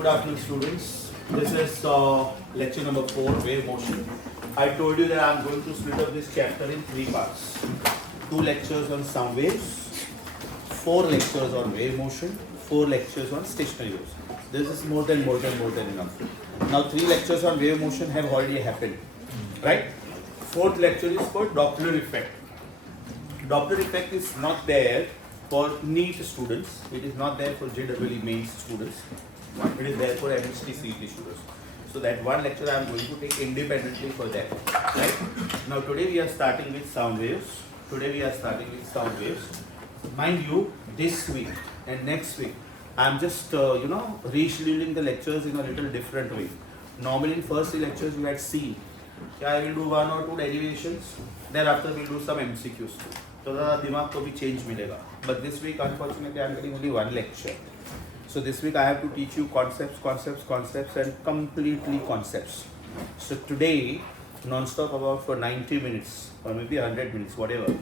Good afternoon, students. This is lecture number 4, wave motion. I told you that I am going to split up this chapter in 3 parts. 2 lectures on sound waves, 4 lectures on wave motion, 4 lectures on stationary waves. This is more than enough. Now 3 lectures on wave motion have already happened, right? 4th lecture is for Doppler effect. Doppler effect is not there for NEET students. It is not there for JEE mains students. It is there for MST CET students. So that one lecture I am going to take independently for that. Right? Now today we are starting with sound waves. Mind you, this week and next week I am just rescheduling the lectures in a little different way. Normally in first 3 lectures you had seen I will do 1 or 2 derivations. Thereafter we will do some MCQs too. So the दिमाग को भी change मिलेगा. But this week unfortunately I am getting only 1 lecture. So this week I have to teach you concepts and completely concepts. So today, non-stop about for 90 minutes or maybe 100 minutes, whatever,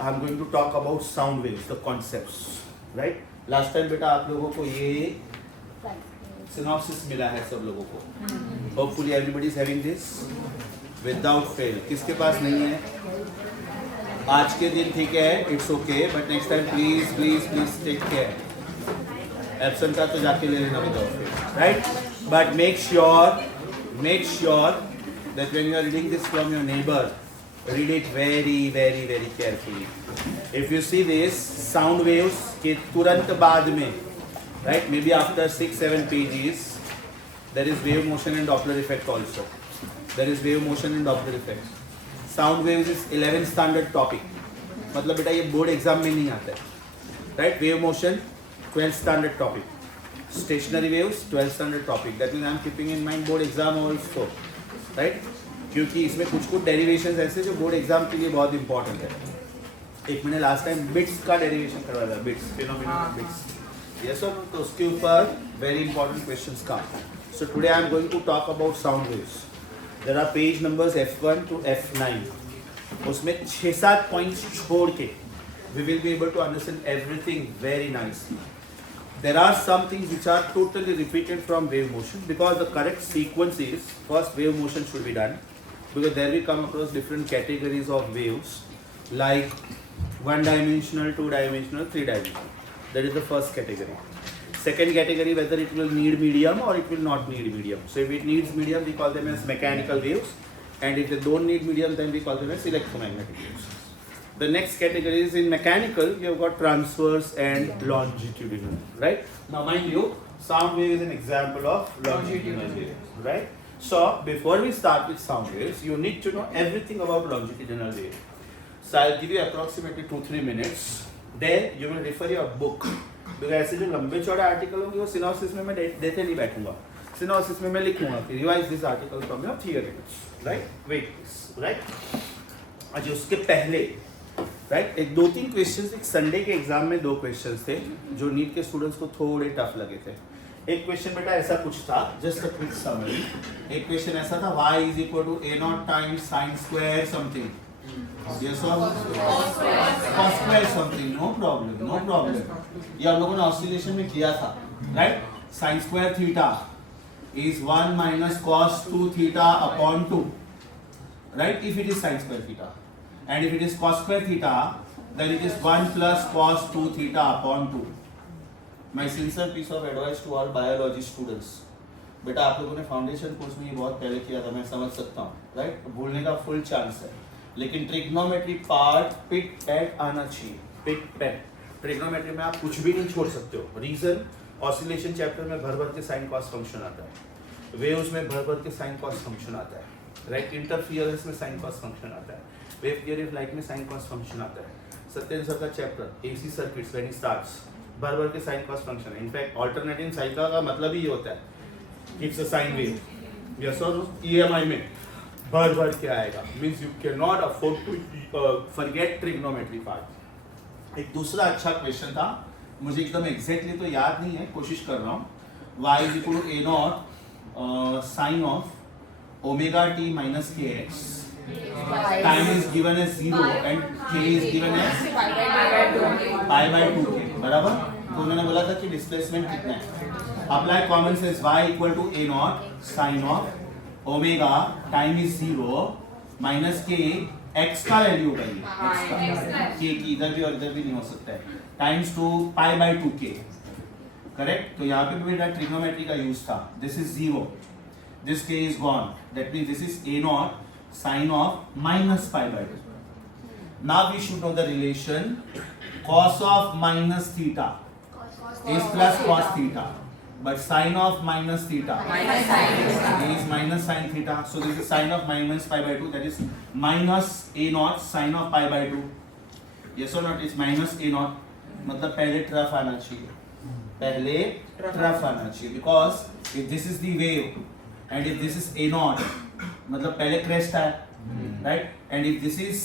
I am going to talk about sound waves, the concepts, right? Last time बेटा आप लोगों को ये synopsis मिला है सब लोगों को. Hopefully everybody is having this without fail. किसके पास नहीं है? आज के दिन ठीक है, it's okay, but next time please take care. Absent का तो जाके ले लेना without fail, right? But make sure that when you are reading this from your neighbor, read it very carefully. If you see this sound waves के तुरंत बाद में, right? Maybe after 6-7 pages, there is wave motion and Doppler effect also. Sound waves is 11th standard topic. मतलब बेटा ये board exam में नहीं आता है, right? Wave motion 12th standard topic. Stationary waves 12th standard topic. That means I am keeping in mind board exam also, right? क्योंकि इसमें कुछ derivations ऐसे जो board exam के लिए बहुत important है. एक मैंने last time bits का derivation करवाया था, bits, phenomenon bits. Yes or no? तो उसके ऊपर very important questions come. So today I am going to talk about sound waves. There are page numbers F1 to F9. उसमें 6-7 points छोड़ के we will be able to understand everything very nicely. There are some things which are totally repeated from wave motion because the correct sequence is first wave motion should be done, because there we come across different categories of waves like 1-dimensional, 2-dimensional, 3-dimensional. That is the first category. Second category, whether it will need medium or it will not need medium. So if it needs medium, we call them as mechanical waves, and if they don't need medium, then we call them as electromagnetic waves. The next category is in mechanical, you have got transverse and longitudinal, right? Now mind you, sound wave is an example of longitudinal wave, right? So before we start with sound waves, you need to know everything about longitudinal wave. So I'll give you approximately 2-3 minutes. There you will refer your book. because ऐसे जो लंबे चौड़े article होंगे वो synopsis में मैं देते नहीं बैठूंगा. सिनॉप्सिस में मैं लिखूंगा कि revise this article from your theory, right? Wait, right? अच्छा उसके पहले राइट एक 2-3 क्वेश्चंस, एक संडे के एग्जाम में 2 क्वेश्चंस थे जो नीट के स्टूडेंट्स को थोड़े टफ लगे थे. एक क्वेश्चन बेटा ऐसा कुछ था, जस्ट अ क्विक समरी. एक क्वेश्चन ऐसा था y is equal to a0 times sin square something. Yes और cos square something. No problem. ये हम लोगों ने ऑसिलेशन में किया था, right? sin square theta is 1 minus cos 2 theta upon 2, right? If it is sin square theta, and if it is cos square theta, then it is 1 plus cos 2 theta upon 2. My sincere piece of advice to all biology students. बेटा आप लोगों ने foundation course में ये बहुत पहले किया था, मैं समझ सकता हूँ, राइट? भूलने का फुल चांस है, लेकिन ट्रिग्नोमेट्री पार्ट पिक पैट आना चाहिए. पिक पैट ट्रिग्नोमेट्री में आप कुछ भी नहीं छोड़ सकते हो. रीजन, ऑसिलेशन चैप्टर में भर के साइन कॉस फंक्शन आता है, वेव्स में भर के साइन कॉस फंक्शन आता है, राइट? इंटरफियरेंस में साइन कॉस फंक्शन आता है, वेव थियरी ऑफ लाइट में साइन कॉस फंक्शन आता है. सत्येंद्र सर का chapter AC circuits when it starts भर के साइन कॉस फंक्शन है. इनफैक्ट अल्टरनेटिंग साइन का मतलब ही होता है it's a sine wave. Yes और नो? ईएमआई में भर के आएगा, means you can not afford to forget trigonometry part. एक दूसरा अच्छा क्वेश्चन था, मुझे एकदम एग्जैक्टली तो याद नहीं है, कोशिश कर रहा हूँ. y is equal to a0 sine of omega t minus k x. Time is given as 0 and k is given as pi by 2k, बराबर? तो उन्होंने बोला था कि डिस्प्लेसमेंट कितना है. Apply common sense, y equal to a naught sine of omega time is 0 minus के x का वैल्यू होगा ये k की इधर भी और इधर भी नहीं हो सकता है times two pi by 2k. Correct. तो यहाँ पे भी बेटा ट्रिग्नोमेट्री का यूज था. This is 0, this k is gone, that means this is a naught sine of minus pi by 2. Now we should know the relation cos of minus theta is plus cos theta, but sin of minus theta is minus sin theta. So this is sin of minus pi by 2, that is minus a naught sin of pi by 2. Yes or not? It's minus a naught. मतलब पहले trough आना चाहिए, पहले trough आना चाहिए, because if this is the wave and if this is a naught मतलब पहले crest है, right? And if this is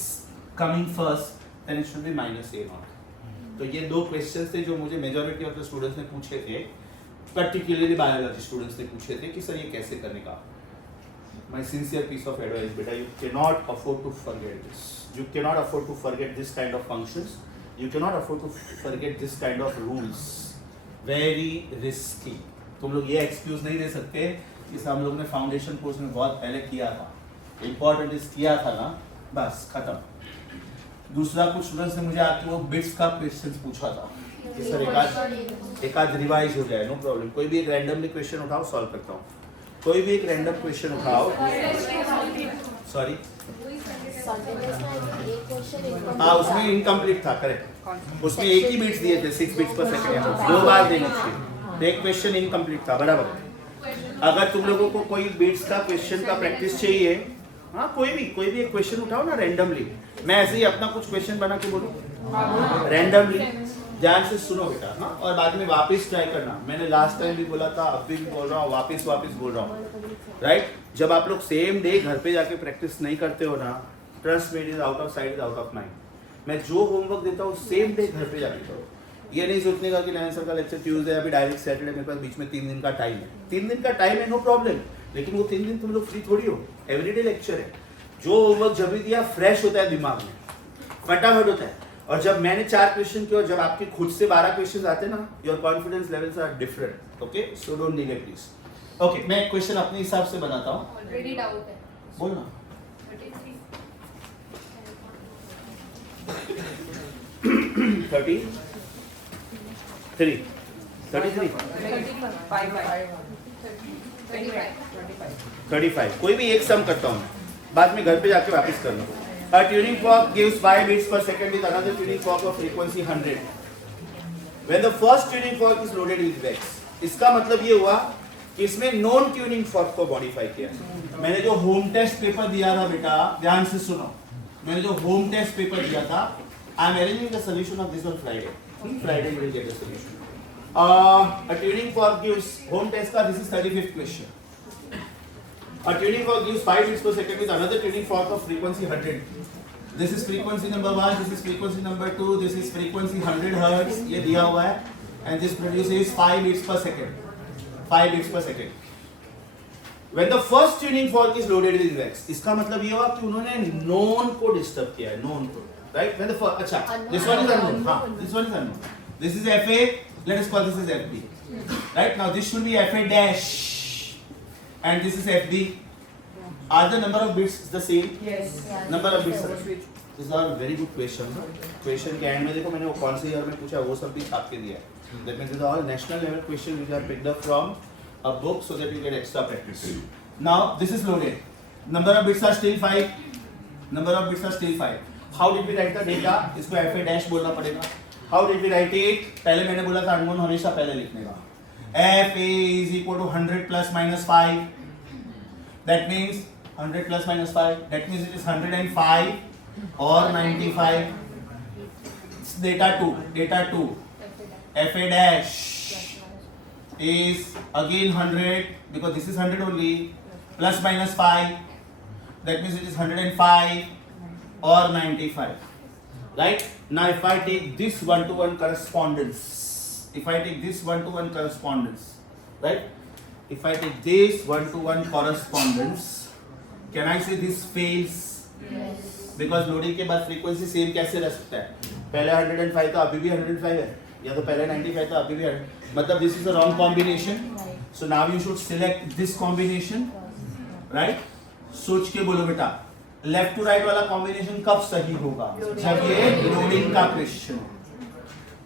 coming first, then it should be minus a naught. तो ये दो क्वेश्चंस थे जो मुझे मेजॉरिटी ऑफ द स्टूडेंट्स ने पूछे थे, पर्टिकुलरली बायोलॉजी स्टूडेंट्स ने पूछे थे कि सर ये कैसे करने का. My sincere piece of advice बेटा, you can not afford to forget this. You can not afford to forget this kind of functions. You can not afford to forget this kind of rules. Very risky. तुम लोग ये excuse नहीं दे सकते कि हम लोग ने फाउंडेशन कोर्स में बहुत पहले किया था, इंपॉर्टेंट इज किया था ना, बस खत्म. दूसरा कुछ स्टूडेंट्स ने मुझे आके वो बिट्स का क्वेश्चन पूछा था कि सर एक आध रिवाइज हो जाए. No problem. कोई भी एक रैंडमली क्वेश्चन उठाओ, सॉल्व करता हूँ. कोई भी एक रैंडम क्वेश्चन उठाओ. सॉरी हाँ, उसमें इनकम्प्लीट था. करेक्ट. उसमें एक ही बिट्स दिए थे 6 बिट्स पर सेकंड, 2 बार देने चाहिए. तो एक क्वेश्चन इनकम्प्लीट था. बराबर. अगर तुम लोगों को कोई बिट्स का क्वेश्चन का प्रैक्टिस चाहिए, हाँ कोई भी एक क्वेश्चन उठाओ ना रैंडमली. मैं ऐसे ही अपना कुछ क्वेश्चन बना के बोलूं रैंडमली. ध्यान से सुनो बेटा, हाँ, और बाद में वापस ट्राई करना. मैंने लास्ट टाइम भी बोला था, अब भी बोल रहा हूँ, वापस बोल रहा हूँ. राइट. जब आप लोग सेम डे घर पे जाके प्रैक्टिस नहीं करते हो ना, trust me, is out of site, is out of mind. मैं जो होमवर्क देता हूँ सेम डे घर पे जाके करो. ये नहीं सोचने का कि नयन सर का लेक्चर ट्यूसडे अभी डायरेक्ट सैटरडे, मेरे पास बीच में 3 दिन का टाइम है. 3 दिन का टाइम है, नो प्रॉब्लम. लेकिन वो 3 दिन तुम लोग फ्री थोड़ी हो. एवरीडे लेक्चर है. जो होमवर्क जब भी दिया फ्रेश होता है, दिमाग में फटाफट होता है. और जब मैंने 4 क्वेश्चन किए और जब आपके खुद से 12 क्वेश्चन आते हैं ना, your confidence levels are different. Okay, so don't neglect please. Okay, मैं एक क्वेश्चन अपने हिसाब से बनाता हूँ. ऑलरेडी डाउट है. बोलना. 35. कोई भी एक सम करता हूँ, बाद में घर पे जाके वापस कर लो. A tuning fork gives 5 beats per second with another tuning fork of frequency 100. When the first tuning fork is loaded with wax, इसका मतलब ये हुआ कि इसमें नॉन ट्यूनिंग फॉर्क को मॉडिफाई किया. मैंने जो होम टेस्ट पेपर दिया था बेटा, ध्यान से सुनो. मैंने जो होम टेस्ट पेपर दिया था, I am arranging the solution of this on Friday. Friday you will get the solution. A tuning fork gives, home test का this is 35th question. A tuning fork gives 5 beats per second with another tuning fork of frequency 100. This is frequency number 1, this is frequency number 2, this is frequency 100 hertz. ये दिया हुआ है. And this produces 5 beats per second. 5 beats per second. When the first tuning fork is loaded with wax, इसका मतलब ये हुआ कि उन्होंने known को disturb किया है, known को. Right? When the first, अच्छा, this one is unknown. हाँ, this one is unknown. This is FA. Let us call this as FB. Right? Now this should be FA dash. And this is FB. Are the number of bits the same? Yes. Number of bits. This is a very good question. Question के end में देखो मैंने वो कौन से year में पूछा, वो सब भी छाप के दिया है. That means these are all national level questions which are picked up from a book so that you get extra practice. Now this is loaded. Number of bits are still 5. Number of bits are still 5. How did we write the data? इसको FA dash बोलना पड़ेगा. How did we write it? पहले मैंने बोला था unknown हमेशा पहले लिखने का. FA is equal to 100 plus minus 5. That means 100 plus minus 5. That means it is 105 or 95. Data 2. Data 2. FA dash is again 100 because this is 100 only, plus minus 5. That means it is 105 or 95. Right? Now if I take this one-to-one correspondence, right? If I take this one-to-one correspondence, can I say this fails? Yes. Because loading के बाद frequency same कैसे रह सकता है? पहले 105 था, अभी भी 105 है. या तो पहले 95 था अभी भी 100, मतलब this is a wrong combination. So now you should select this combination, right. सोच के बोलो बेटा, लेफ्ट टू राइट वाला कॉम्बिनेशन कब सही होगा? जब ये लोडिंग का क्वेश्चन,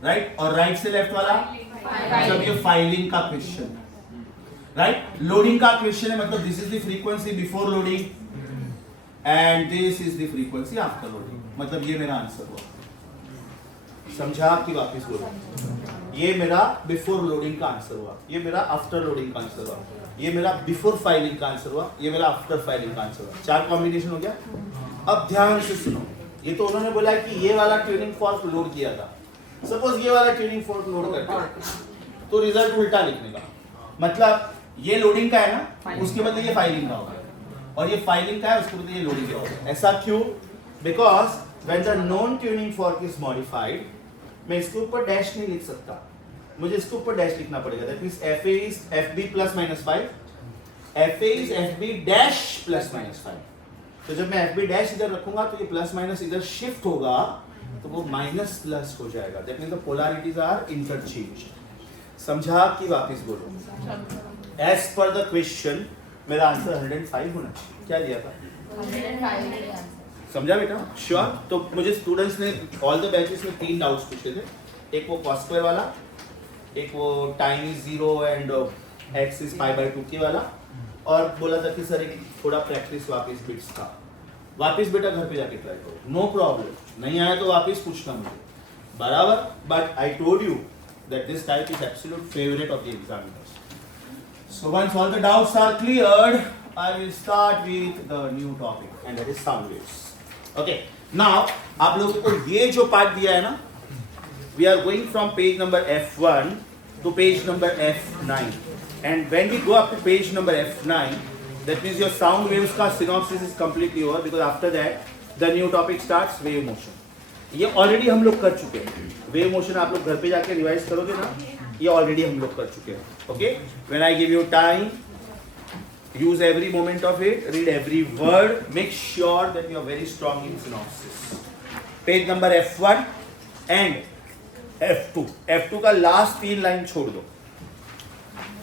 राइट. और राइट से लेफ्ट वाला जब ये फाइलिंग का क्वेश्चन, राइट. लोडिंग का क्वेश्चन है मतलब this is the frequency before loading and this is the frequency after loading, मतलब ये मेरा आंसर हुआ. समझा कि वापस बोलो, ये मेरा बिफोर लोडिंग का आंसर हुआ, ये मेरा आफ्टर लोडिंग का आंसर हुआ, ये मेरा बिफोर फाइलिंग का आंसर हुआ, ये मेरा आफ्टर फाइलिंग का आंसर हुआ. 4 कॉम्बिनेशन हो गया. अब ध्यान से सुनो, ये तो उन्होंने बोला कि ये वाला ट्यूनिंग फॉर्क लोड किया था. सपोज ये वाला ट्यूनिंग फॉर्क लोड करते तो रिजल्ट उल्टा लिखने का, मतलब ये लोडिंग का है ना, उसके बदले ये फाइलिंग का होगा, और ये फाइलिंग का है उसके बदले ये लोडिंग का होगा. ऐसा क्यों? Because when the non tuning fork is modified, मैं इसके ऊपर डैश नहीं लिख सकता, मुझे इसके ऊपर डैश लिखना पड़ेगा. That means FA is FB plus minus 5, FA is FB dash plus minus 5. तो जब मैं FB डैश इधर रखूंगा तो ये प्लस माइनस इधर शिफ्ट होगा तो वो माइनस प्लस हो जाएगा. That means the polarities are interchanged. समझा कि वापस बोलो? एज पर द क्वेश्चन मेरा आंसर 105 होना चाहिए. क्या दिया था? 105. समझा बेटा? श्योर. तो मुझे स्टूडेंट्स ने ऑल द बैचेस में 3 डाउट्स पूछे थे. एक वो cos स्क्वायर वाला, एक वो time is 0 and x is π/2 के वाला, और बोला था कि सर एक थोड़ा प्रैक्टिस वापस बिट्स था. वापस बेटा घर पे जाके ट्राई करो, नो प्रॉब्लम. नहीं आया तो वापस पूछना मुझे, बराबर. But I told you that this type is absolute favourite of the examiners. So once all the doubts are cleared, I will start with the new topic and that is sound waves. Okay. Now आप लोगों को ये जो part दिया है ना, we are going from page number F1 to page number F9, and when we go up to page number F9, that means your sound waves का synopsis is completely over, because after that the new topic starts, wave motion. ये already हम लोग कर चुके हैं. Wave motion आप लोग घर पे जाके रिवाइज करोगे ना, ये ऑलरेडी हम लोग कर चुके हैं. Okay. When I give you time, use every moment of it, read every word, make sure that you are very strong in synopsis. Page number F1 and F2. F2 का last 3 line छोड़ दो,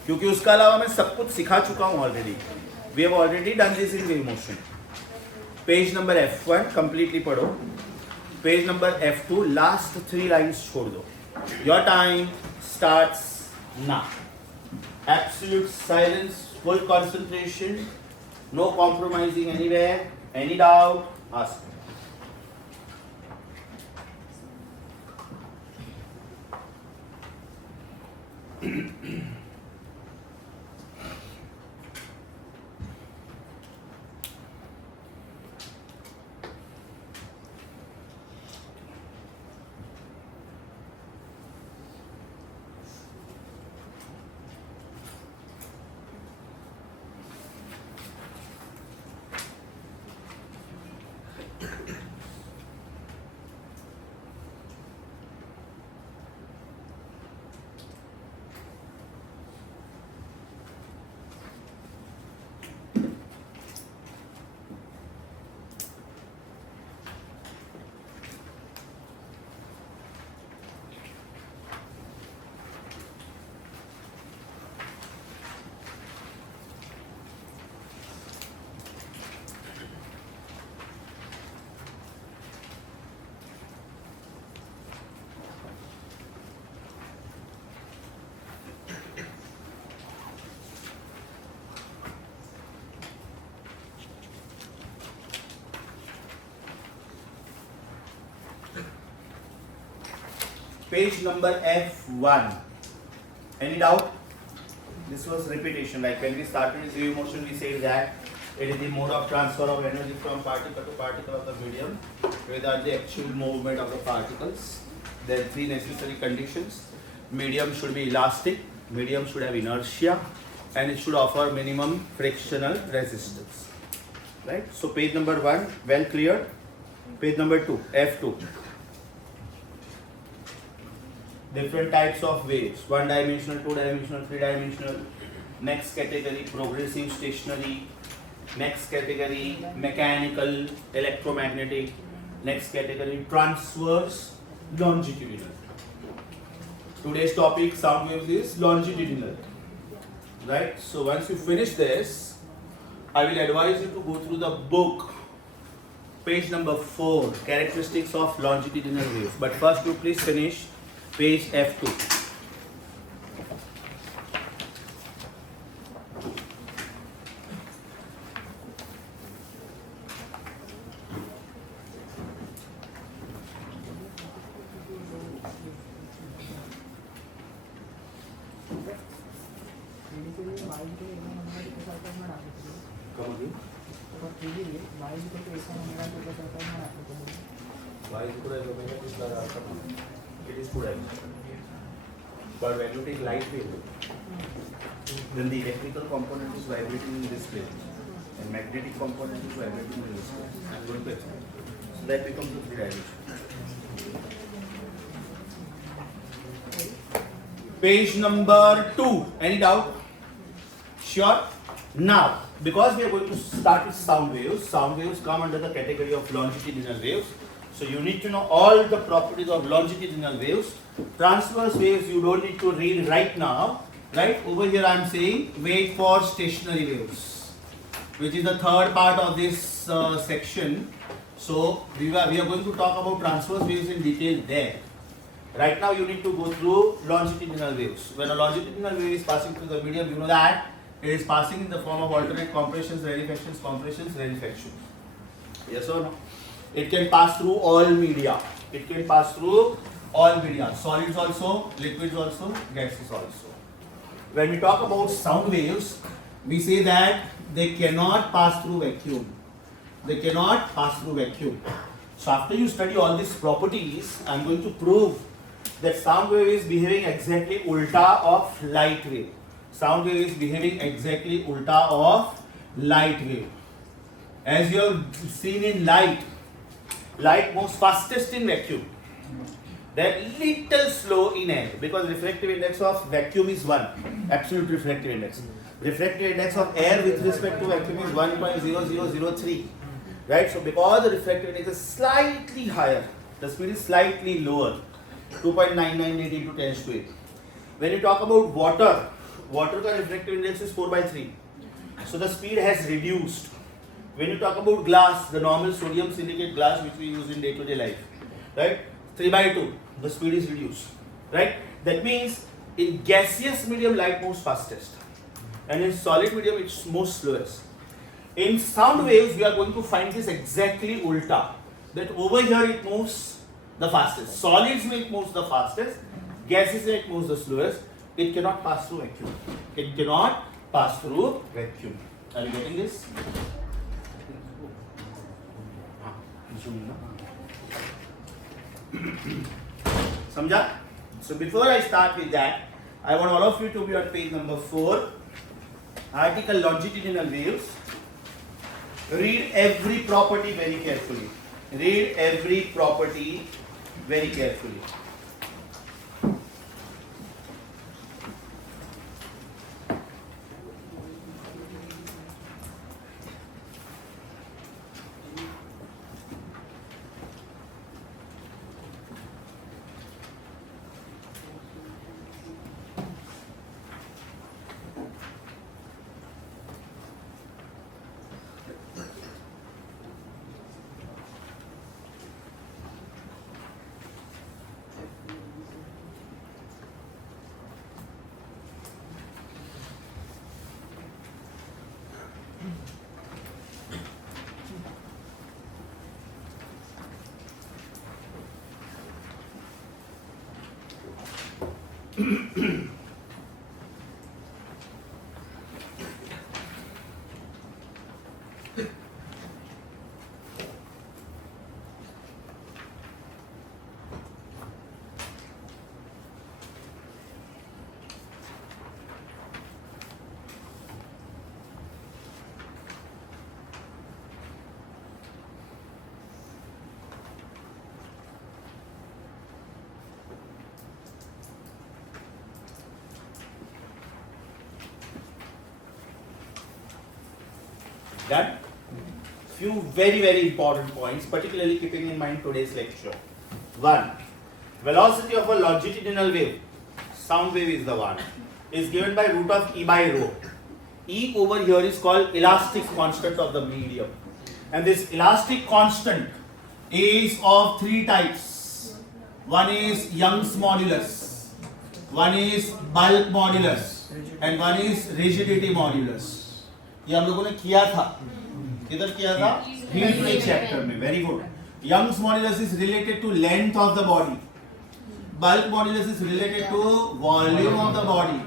क्योंकि उसका अलावा मैं सब कुछ सिखा चुका हूँ already. We have already done this in wave motion. Page number F1 completely पढ़ो. Page number F2 last 3 lines छोड़ दो. Your time starts now. Absolute silence. Full concentration, no compromising anywhere. Any doubt? Ask me. Page number F1. Any doubt? This was repetition. Like when we started with wave motion, we said that it is the mode of transfer of energy from particle to particle of the medium without the actual movement of the particles. There are 3 necessary conditions. Medium should be elastic, medium should have inertia, and it should offer minimum frictional resistance. Right? So page number 1, well cleared. Page number 2, F2. Different types of waves, 1-dimensional, 2-dimensional, 3-dimensional. Next category, progressive stationary. Next category, mechanical, electromagnetic. Next category, transverse, longitudinal. Today's topic, sound waves, is longitudinal. Right? So once you finish this, I will advise you to go through the book, page number 4, characteristics of longitudinal waves. But first you please finish page F2. It is good, but when you take light wave, then the electrical component is vibrating in this plane and magnetic component is vibrating in this plane. I am going to explain. So that becomes the three dimension. Page number 2. Any doubt? Sure? Now, because we are going to start with sound waves come under the category of longitudinal waves. So you need to know all the properties of longitudinal waves. Transverse waves you don't need to read right now. Right? Over here I am saying wait for stationary waves, which is the third part of this section. So we are going to talk about transverse waves in detail there. Right now you need to go through longitudinal waves. When a longitudinal wave is passing through the medium, you know that it is passing in the form of alternate compressions, rarefactions, compressions, rarefactions. Yes or no? It can pass through all media. It can pass through all media. Solids also, liquids also, gases also. When we talk about sound waves, we say that they cannot pass through vacuum. They cannot pass through vacuum. So after you study all these properties, I am going to prove that sound wave is behaving exactly ulta of light wave. Sound wave is behaving exactly ulta of light wave. As you have seen in light moves fastest in vacuum. They are little slow in air because refractive index of vacuum is 1. Absolute refractive index. Refractive index of air with respect to vacuum is 1.0003. Right? So because the refractive index is slightly higher, the speed is slightly lower. 2.998 into 10 to 8. When you talk about water ka refractive index is 4/3. So the speed has reduced. When you talk about glass, the normal sodium silicate glass which we use in day-to-day life, right? 3/2, the speed is reduced, right? That means in gaseous medium light moves fastest, and in solid medium it moves slowest. In sound waves, we are going to find this exactly ulta. That over here it moves the fastest. Solids may it moves the fastest. Gases may it moves the slowest. It cannot pass through vacuum. It cannot pass through vacuum. Are you getting this? Samjha? So before I start with that, I want all of you to be on page number 4. Article longitudinal waves. Read every property very carefully. Read every property very carefully. Done? Few very important points, particularly keeping in mind today's lecture. 1. Velocity of a longitudinal wave sound wave is the one, is given by root of E by rho. E over here is called elastic constant of the medium. And this elastic constant is of three types. One is Young's modulus, one is bulk modulus, and one is rigidity modulus. ये हम लोगों ने किया था, किधर किया था? Heat के चैप्टर में. Very good. Young's modulus is related to length of the body. Bulk modulus is related to volume of the body.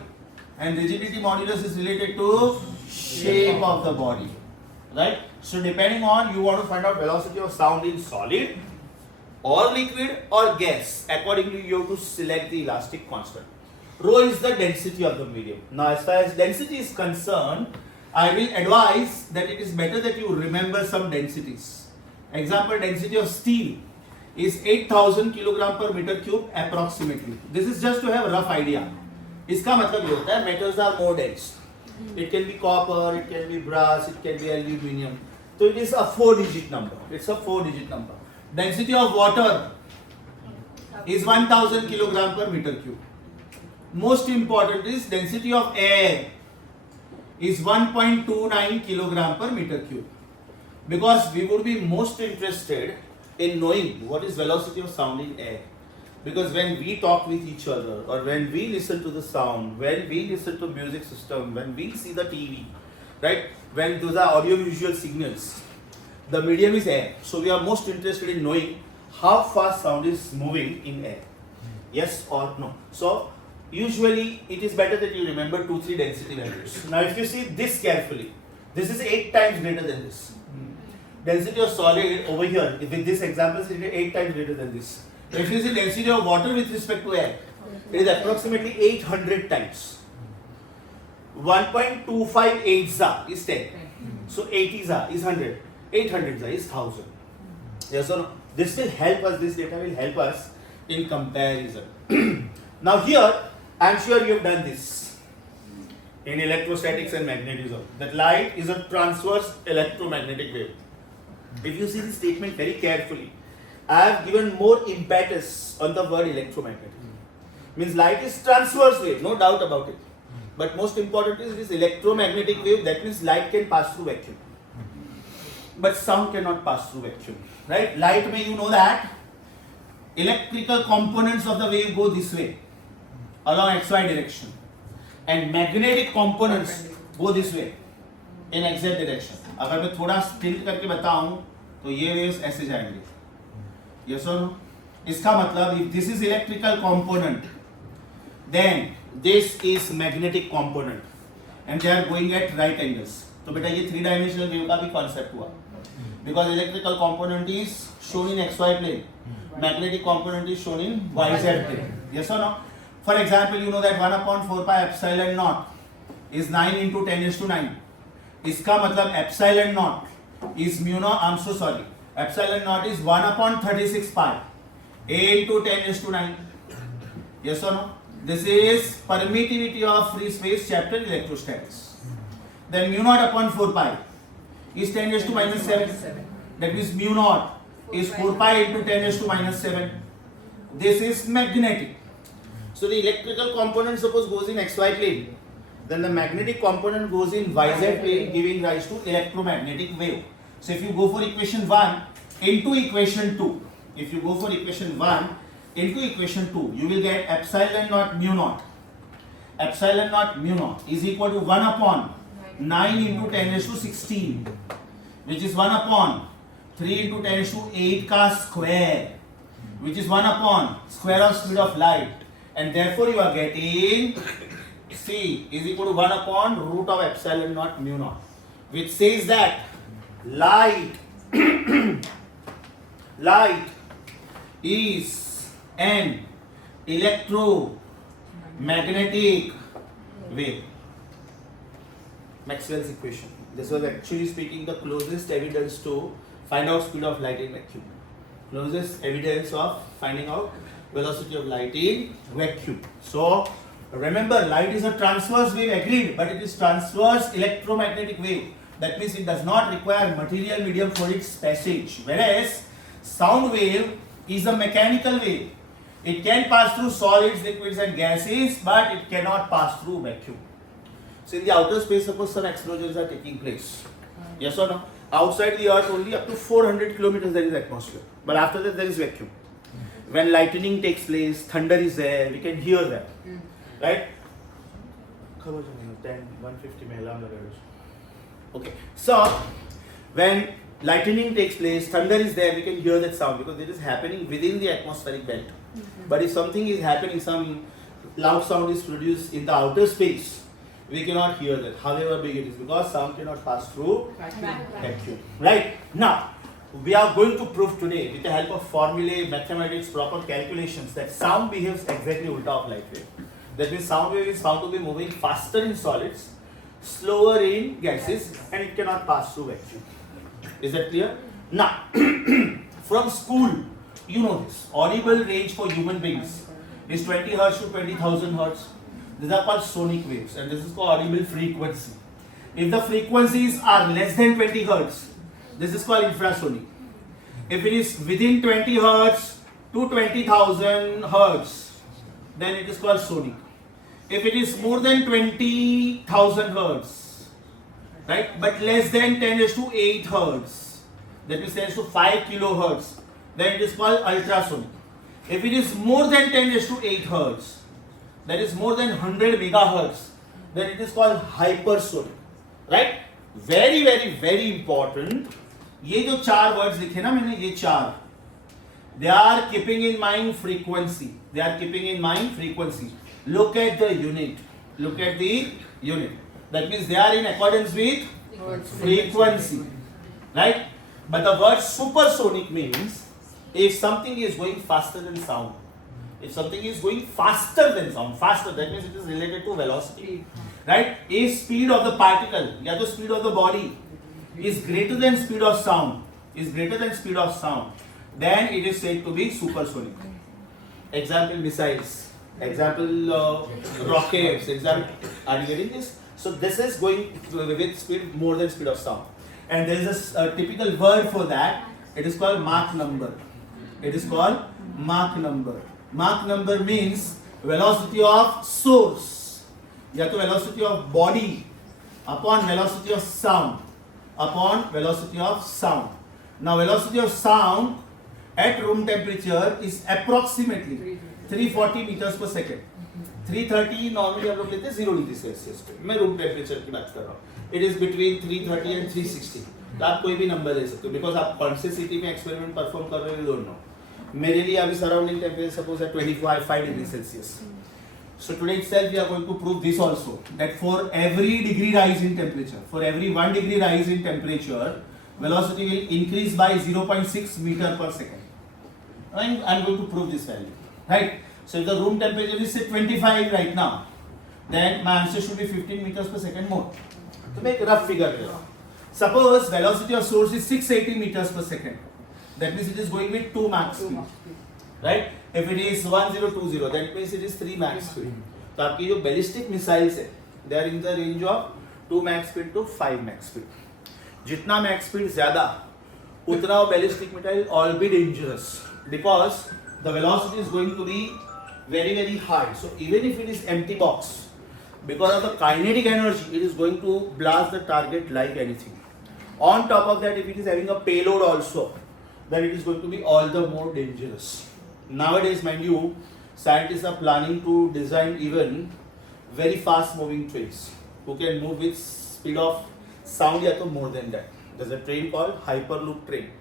And rigidity modulus is related to shape of the body. Right? So depending on you want to find out velocity of sound in solid or liquid or gas, accordingly you have to select the elastic constant. Rho is the density of the medium. Now as far as density is concerned, I will advise that it is better that you remember some densities. Example, density of steel is 8000 kilogram per meter cube approximately. This is just to have a rough idea. इसका मतलब ये होता है metals are more dense. It can be copper, it can be brass, it can be aluminium. So it is a 4-digit number. It's a 4-digit number. Density of water is 1000 kilogram per meter cube. Most important is density of air is 1.29 kilogram per meter cube. Because we would be most interested in knowing what is velocity of sound in air. Because when we talk with each other, or when we listen to the sound, when we listen to music system, when we see the TV, right? When those are audio-visual signals, the medium is air. So we are most interested in knowing how fast sound is moving in air. Yes or no? So usually it is better that you remember 2-3 density values. Now if you see this carefully, this is 8 times greater than this. Density of solid over here, with this example, is 8 times greater than this. If you see density of water with respect to air, it is approximately 800 times. 1.258 za is 10. So 80 za is 100. 800 za is 1000. Yes or no? This will help us, this data will help us in comparison. Now here, I am sure you have done this in electrostatics and magnetism. That light is a transverse electromagnetic wave. If you see the statement very carefully, I have given more impetus on the word electromagnetic. Means light is transverse wave, no doubt about it. But most important is this electromagnetic wave, that means light can pass through vacuum. But sound cannot pass through vacuum. Right? Light may you know that electrical components of the wave go this way, along XY direction. And magnetic components go this way, in XZ direction. अगर मैं थोड़ा tilt करके बताऊं तो ये waves ऐसे जाएंगे. Yes or no? इसका मतलब if this is electrical component, then this is magnetic component, and they are going at right angles. तो बेटा ये 3-dimensional wave का भी concept हुआ. Because electrical component is shown in XY plane, magnetic component is shown in YZ plane. Yes or no? For example, you know that 1/4 pi epsilon naught is 9 into 10 raised to 9. इसका मतलब epsilon naught is mu naught. I'm so sorry. Epsilon naught is 1/36 pi a into 10 raised to 9. Yes or no? This is permittivity of free space chapter electrostatics. Then mu naught upon 4 pi is 10 raised to minus 7. That means mu naught is 4 pi into 10 raised to minus 7. This is magnetic. So the electrical component suppose goes in XY plane. Then the magnetic component goes in YZ plane, giving rise to electromagnetic wave. So if you go for equation 1 into equation 2, if you go for equation 1 into equation 2, you will get epsilon naught mu naught. Epsilon naught mu naught is equal to 1/9 into 10 raised to 16, which is 1/3 into 10 raised to 8 ka square, which is 1 / square of speed of light. And therefore you are getting C is equal to 1 / root of epsilon naught mu naught, which says that light is an electromagnetic wave. Maxwell's equation. This was actually speaking the closest evidence to find out speed of light in vacuum. Closest evidence of finding out velocity of light in vacuum. So remember, light is a transverse wave, agreed, but it is transverse electromagnetic wave. That means it does not require material medium for its passage. Whereas sound wave is a mechanical wave. It can pass through solids, liquids and gases, but it cannot pass through vacuum. So in the outer space, suppose some explosions are taking place. Yes or no? Outside the earth only up to 400 kilometers there is atmosphere. But after that there is vacuum. When lightning takes place, thunder is there, we can hear that. Right? 10, 150 mein alarm laga hai. Okay. So when lightning takes place, thunder is there, we can hear that sound because it is happening within the atmospheric belt. But if something is happening, some loud sound is produced in the outer space, we cannot hear that, however big it is, because sound cannot pass through vacuum. Right? Now, we are going to prove today with the help of formulae, mathematics, proper calculations that sound behaves exactly ulta of light wave. That means sound wave is found to be moving faster in solids, slower in gases, and it cannot pass through vacuum. Is that clear? Now, from school, you know this. Audible range for human beings is 20 Hz to 20,000 Hz. These are called sonic waves, and this is called audible frequency. If the frequencies are less than 20 Hz, this is called infrasonic. If it is within 20 Hz to 20,000 Hz, then it is called sonic. If it is more than 20,000 Hz, right, but less than 10 raised to 8 Hz, that means 10 raised to 5 kilohertz, then it is called ultrasonic. If it is more than 10 raised to 8 Hz, that is more than 100 megahertz, then it is called hypersonic. Right? Very, very, very important. ये जो चार words लिखे ना मैंने, ये चार, they are keeping in mind frequency. They are keeping in mind frequency. Look at the unit. Look at the unit. That means they are in accordance with frequency. Right? But the word supersonic means if something is going faster than sound. If something is going faster than sound, faster, that means it is related to velocity. Right? If speed of the particle, या तो speed of the body is greater than speed of sound, then it is said to be supersonic. Example missiles, example rockets, example, are you getting this? So this is going with speed more than speed of sound. And there is a typical word for that. It is called Mach number. It is called Mach number. Mach number means velocity of source, या तो velocity of body upon velocity of sound, upon velocity of sound. Now velocity of sound at room temperature is approximately 340 meters per second. 330 normally हम लोग लेते हैं 0 degree Celsius पे. मैं room temperature की बात कर रहा हूँ. It is between 330 and 360. तो आप कोई भी नंबर ले सकते हो बिकॉज आप कौन से सिटी में एक्सपेरिमेंट परफॉर्म कर रहे हो, डोंट नो. मेरे लिए अभी सराउंडिंग टेम्परेचर सपोज है 25 degree Celsius. So today itself we are going to prove this also, that for every degree rise in temperature, for every 1 degree rise in temperature, velocity will increase by 0.6 meter per second. And I am going to prove this value, right? So if the room temperature is say 25 right now, then my answer should be 15 meters per second more. To make a rough figure here, suppose velocity of source is 680 meters per second. That means it is going with 2 Mach speed, right? If it is 1020, that means it is 3 Mach speed. तो आपकी जो ballistic missiles है, they are in the range of 2 Mach speed to 5 Mach speed. जितना Mach speed ज़्यादा, उतना वो ballistic missile all be dangerous because the velocity is going to be very, very high. So even if it is empty box, because of the kinetic energy, it is going to blast the target like anything. On top of that, if it is having a payload also, then it is going to be all the more dangerous. Nowadays, mind you, scientists are planning to design even very fast moving trains who can move with speed of sound या तो more than that. There's a train called Hyperloop train.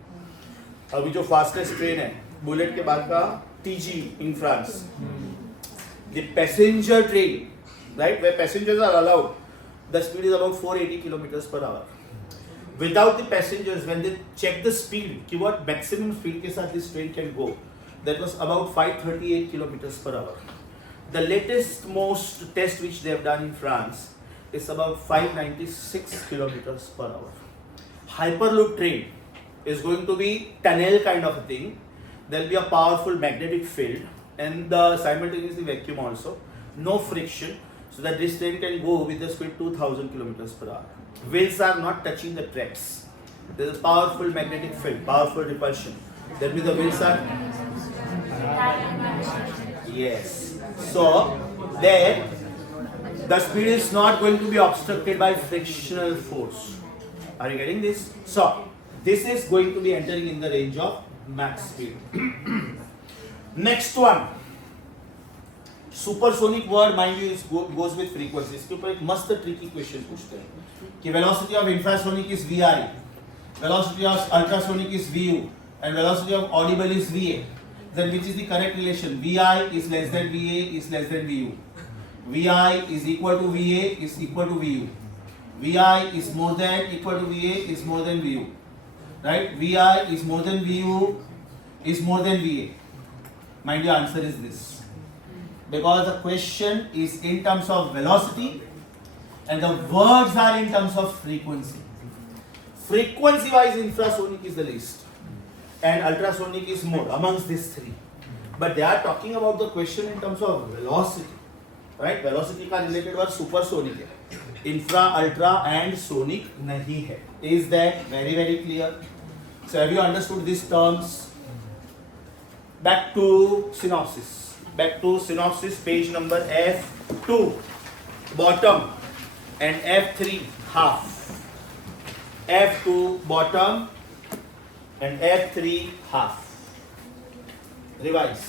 अभी जो fastest train है, bullet के बाद का TG in France. The passenger train, right, where passengers are allowed, the speed is about 480 kilometers per hour. Without the passengers, when they check the speed, कि what maximum speed के साथ this train can go, that was about 538 kilometers per hour. The latest most test which they have done in France is about 596 kilometers per hour. Hyperloop train is going to be tunnel kind of a thing. There will be a powerful magnetic field and the simultaneously vacuum also. No friction, so that this train can go with the speed 2000 kilometers per hour. Wheels are not touching the tracks. There is a powerful magnetic field, powerful repulsion. That means the wheels are Yes. So there the speed is not going to be obstructed by frictional force. Are you getting this? So this is going to be entering in the range of max speed. Next one, supersonic word mind you goes with frequency. इसके ऊपर एक मस्त tricky question पूछते हैं कि velocity of infrasonic is vi, velocity of ultrasonic is vu and velocity of audible is va. Then which is the correct relation? Vi is less than va is less than vu. Vi is equal to va is equal to vu. Vi is more than equal to va is more than vu. Right? Vi is more than vu is more than va. Mind your answer is this. Because the question is in terms of velocity and the words are in terms of frequency. Frequency wise infrasonic is the least and ultrasonic is more amongst these three. But they are talking about the question in terms of velocity. Right? Velocity का related word supersonic है. Infra, ultra and sonic नहीं है. Is that very very clear? So have you understood these terms? Back to synopsis. Back to synopsis, page number F2 bottom and F3 half. F2 bottom and F3 half. Revise.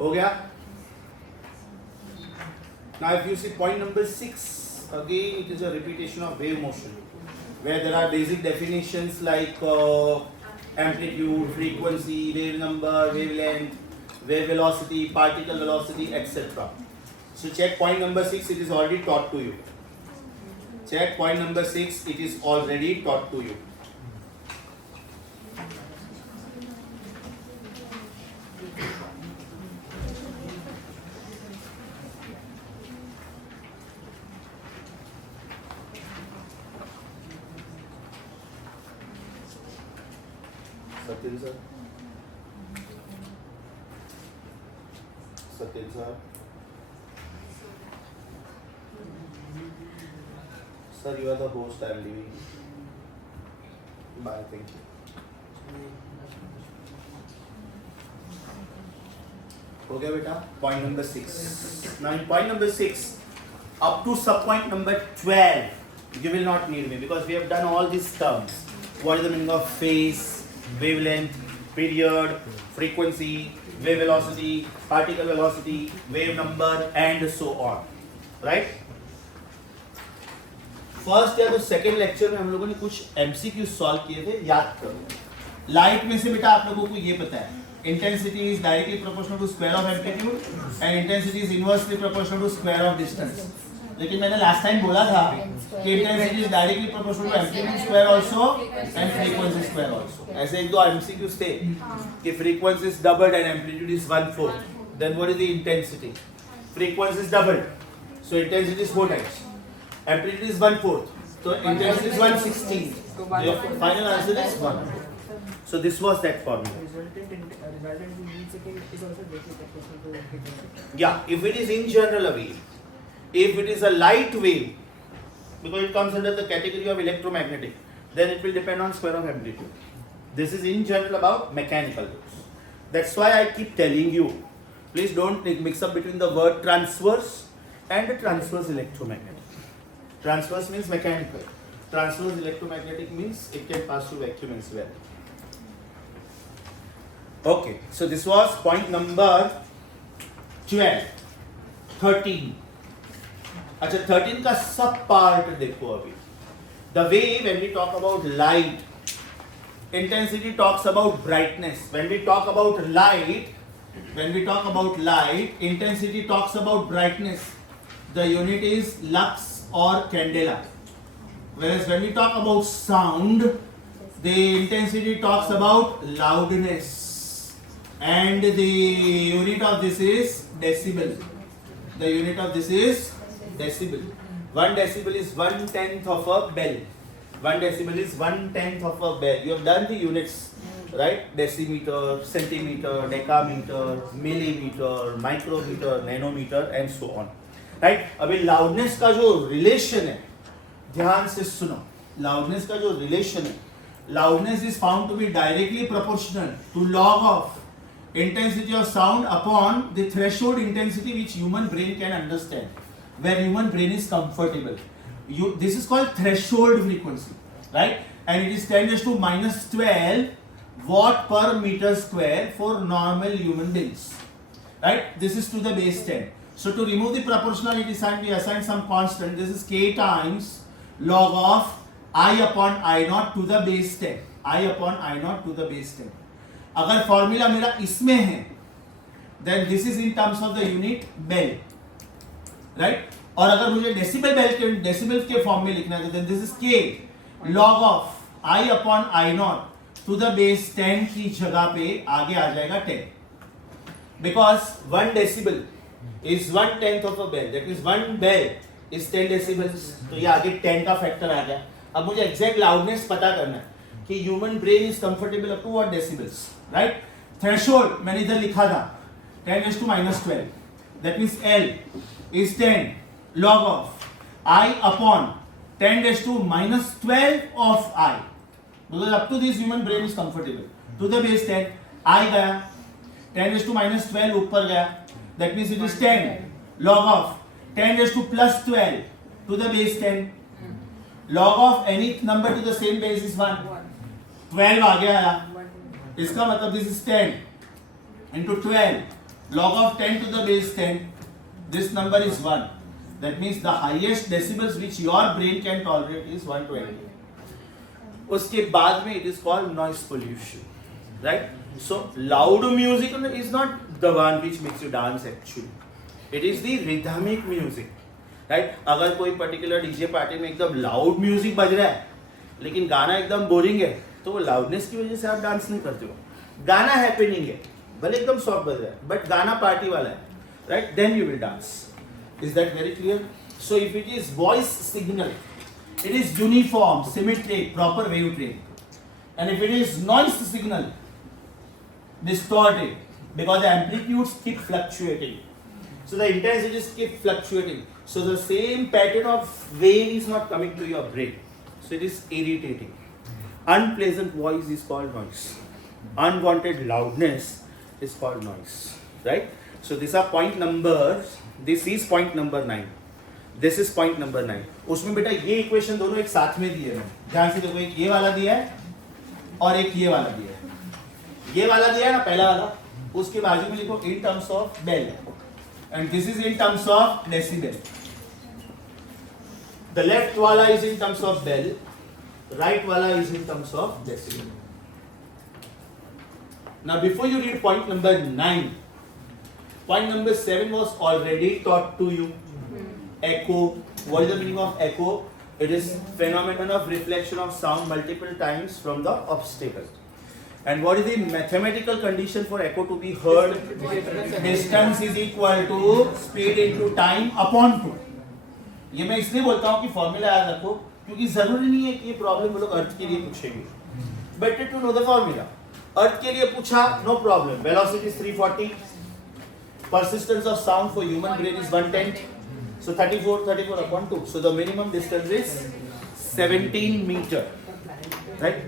हो गया. Now if you see point number 6, again it is a repetition of wave motion where there are basic definitions like amplitude, frequency, wave number, wavelength, wave velocity, particle velocity, etc. So check point number 6, it is already taught to you. Check point number 6, it is already taught to you. Satil sir. Satil sir. Sir, you are the host. I am leaving. Bye. Thank you. हो गया बेटा. Point number 6. Now in point number 6, up to sub point number 12, you will not need me because we have done all these terms. What is the meaning of phase, wavelength, period, frequency, wave velocity, particle velocity, wave number and so on. Right? First या तो second lecture में हम लोगों ने कुछ MCQ solve किए थे, याद करो. लाइट में से बेटा आप लोगों को ये पता है intensity is directly proportional to square of amplitude and intensity is inversely proportional to square of distance. लेकिन मैंने लास्ट टाइम बोला था कि intensity is directly proportional to amplitude square also and frequency square also. ऐसे एक दो MCQs थे कि frequency is doubled and amplitude is 1/4. Then what is the intensity? Frequency is doubled, so intensity is 4 times. Amplitude is 1/4, so intensity is 1/16. Your final answer is 1. So this was that formula. Resultant in each second is also directly proportional to frequency. Yeah, if it is in general a wave, if it is a light wave, because it comes under the category of electromagnetic, then it will depend on square of amplitude. This is in general about mechanical waves. That's why I keep telling you, please don't mix up between the word transverse and the transverse electromagnetic. Transverse means mechanical. Transverse electromagnetic means it can pass through vacuum as well. Okay, so this was point number 12. 13. अच्छा 13 का सब part देखो अभी. The way when we talk about light, intensity talks about brightness. When we talk about light, intensity talks about brightness. The unit is lux or candela. Whereas when we talk about sound, the intensity talks about loudness. And the unit of this is decibel. The unit of this is decibel. 1 decibel is 1/10 of a bell. 1 decibel is 1/10 of a bell. You have done the units, right? Decimeter, centimeter, decameter, millimeter, micrometer, nanometer, and so on. Right? अभी loudness का जो relation है, ध्यान से सुनो. Loudness का जो relation है, loudness is found to be directly proportional to log of intensity of sound upon the threshold intensity which human brain can understand, where human brain is comfortable. This is called threshold frequency, right? And it is 10⁻12 watt per meter square for normal human beings, right? This is to the base 10. So to remove the proportionality sign, we assign some constant. This is k times log of I upon I naught to the base 10. I upon I naught to the base 10. अगर formula मेरा इसमें है, then this is in terms of the unit bell, right? और अगर मुझे decibel के form में लिखना है, then this is k log of I upon I naught to the base 10 की जगह पे आगे आ जाएगा 10, because 1 decibel is 1/10 of a bell. That means 1 bell is 10 decibels. तो ये आगे 10 का फैक्टर आ गया. अब मुझे एग्जैक्ट लाउडनेस पता करना है कि human brain is comfortable up to what decibels, right? Threshold मैंने इधर लिखा था 10⁻12. That means L is 10 log of I upon 10⁻12 of I, because up to this human brain is comfortable. To the base 10 I गया, 10⁻12 ऊपर गया. That means it is 10 log of 10⁻+12 to the base 10. Log of any number to the same base is 1. 12 आगे आया. इसका मतलब this is 10 into 12 log of 10 to the base 10. This number is 1. That means the highest decibels which your brain can tolerate is 120. उसके बाद में it is called noise pollution, right? So loud music is not the one which makes you dance actually. It is the rhythmic music, right? अगर कोई particular DJ party में एकदम loud music बज रहा है लेकिन गाना एकदम बोरिंग है, तो वो लाउडनेस की वजह से आप डांस नहीं करते हो. गाना हैपनिंग है, भले एकदम सॉफ्ट बज रहा है, बट गाना पार्टी वाला है, right? Then you will dance. Is that very clear? So if it is voice signal, it is uniform, symmetric, proper wave train. And if it is noise signal, distorted, because the amplitudes keep fluctuating. So the intensities keep fluctuating. So the same pattern of wave is not coming to your brain. So it is irritating. Unpleasant voice is called noise. Unwanted loudness is called noise, right? So these are point numbers. This is point number 9. This is point number 9. उसमें बेटा ये equation दोनों एक साथ में दिए हैं. ध्यान से देखो, एक ये वाला दिया है और एक ये वाला दिया है. ये वाला दिया है ना पहला वाला, उसके बाजू में लिखो in terms of bell, and this is in terms of decibel. The left वाला is in terms of bell, right वाला is in terms of decibel. Now before you read point number 9, point number 7 was already taught to you. Echo. What is the meaning of echo? It is phenomenon of reflection of sound multiple times from the obstacle. And what is the mathematical condition for echo to be heard? Distance is equal to speed into time upon 2. ये मैं इसलिए बोलता हूँ कि formula याद रखो, क्योंकि जरूरी नहीं है कि ये प्रॉब्लम वो लोग अर्थ के लिए पूछेंगे. Better to know the formula. अर्थ के लिए पूछा, no problem. Velocity is 340. Persistence of sound for human brain is 1/10. So 34 upon 2. So the minimum distance is 17 meter, right?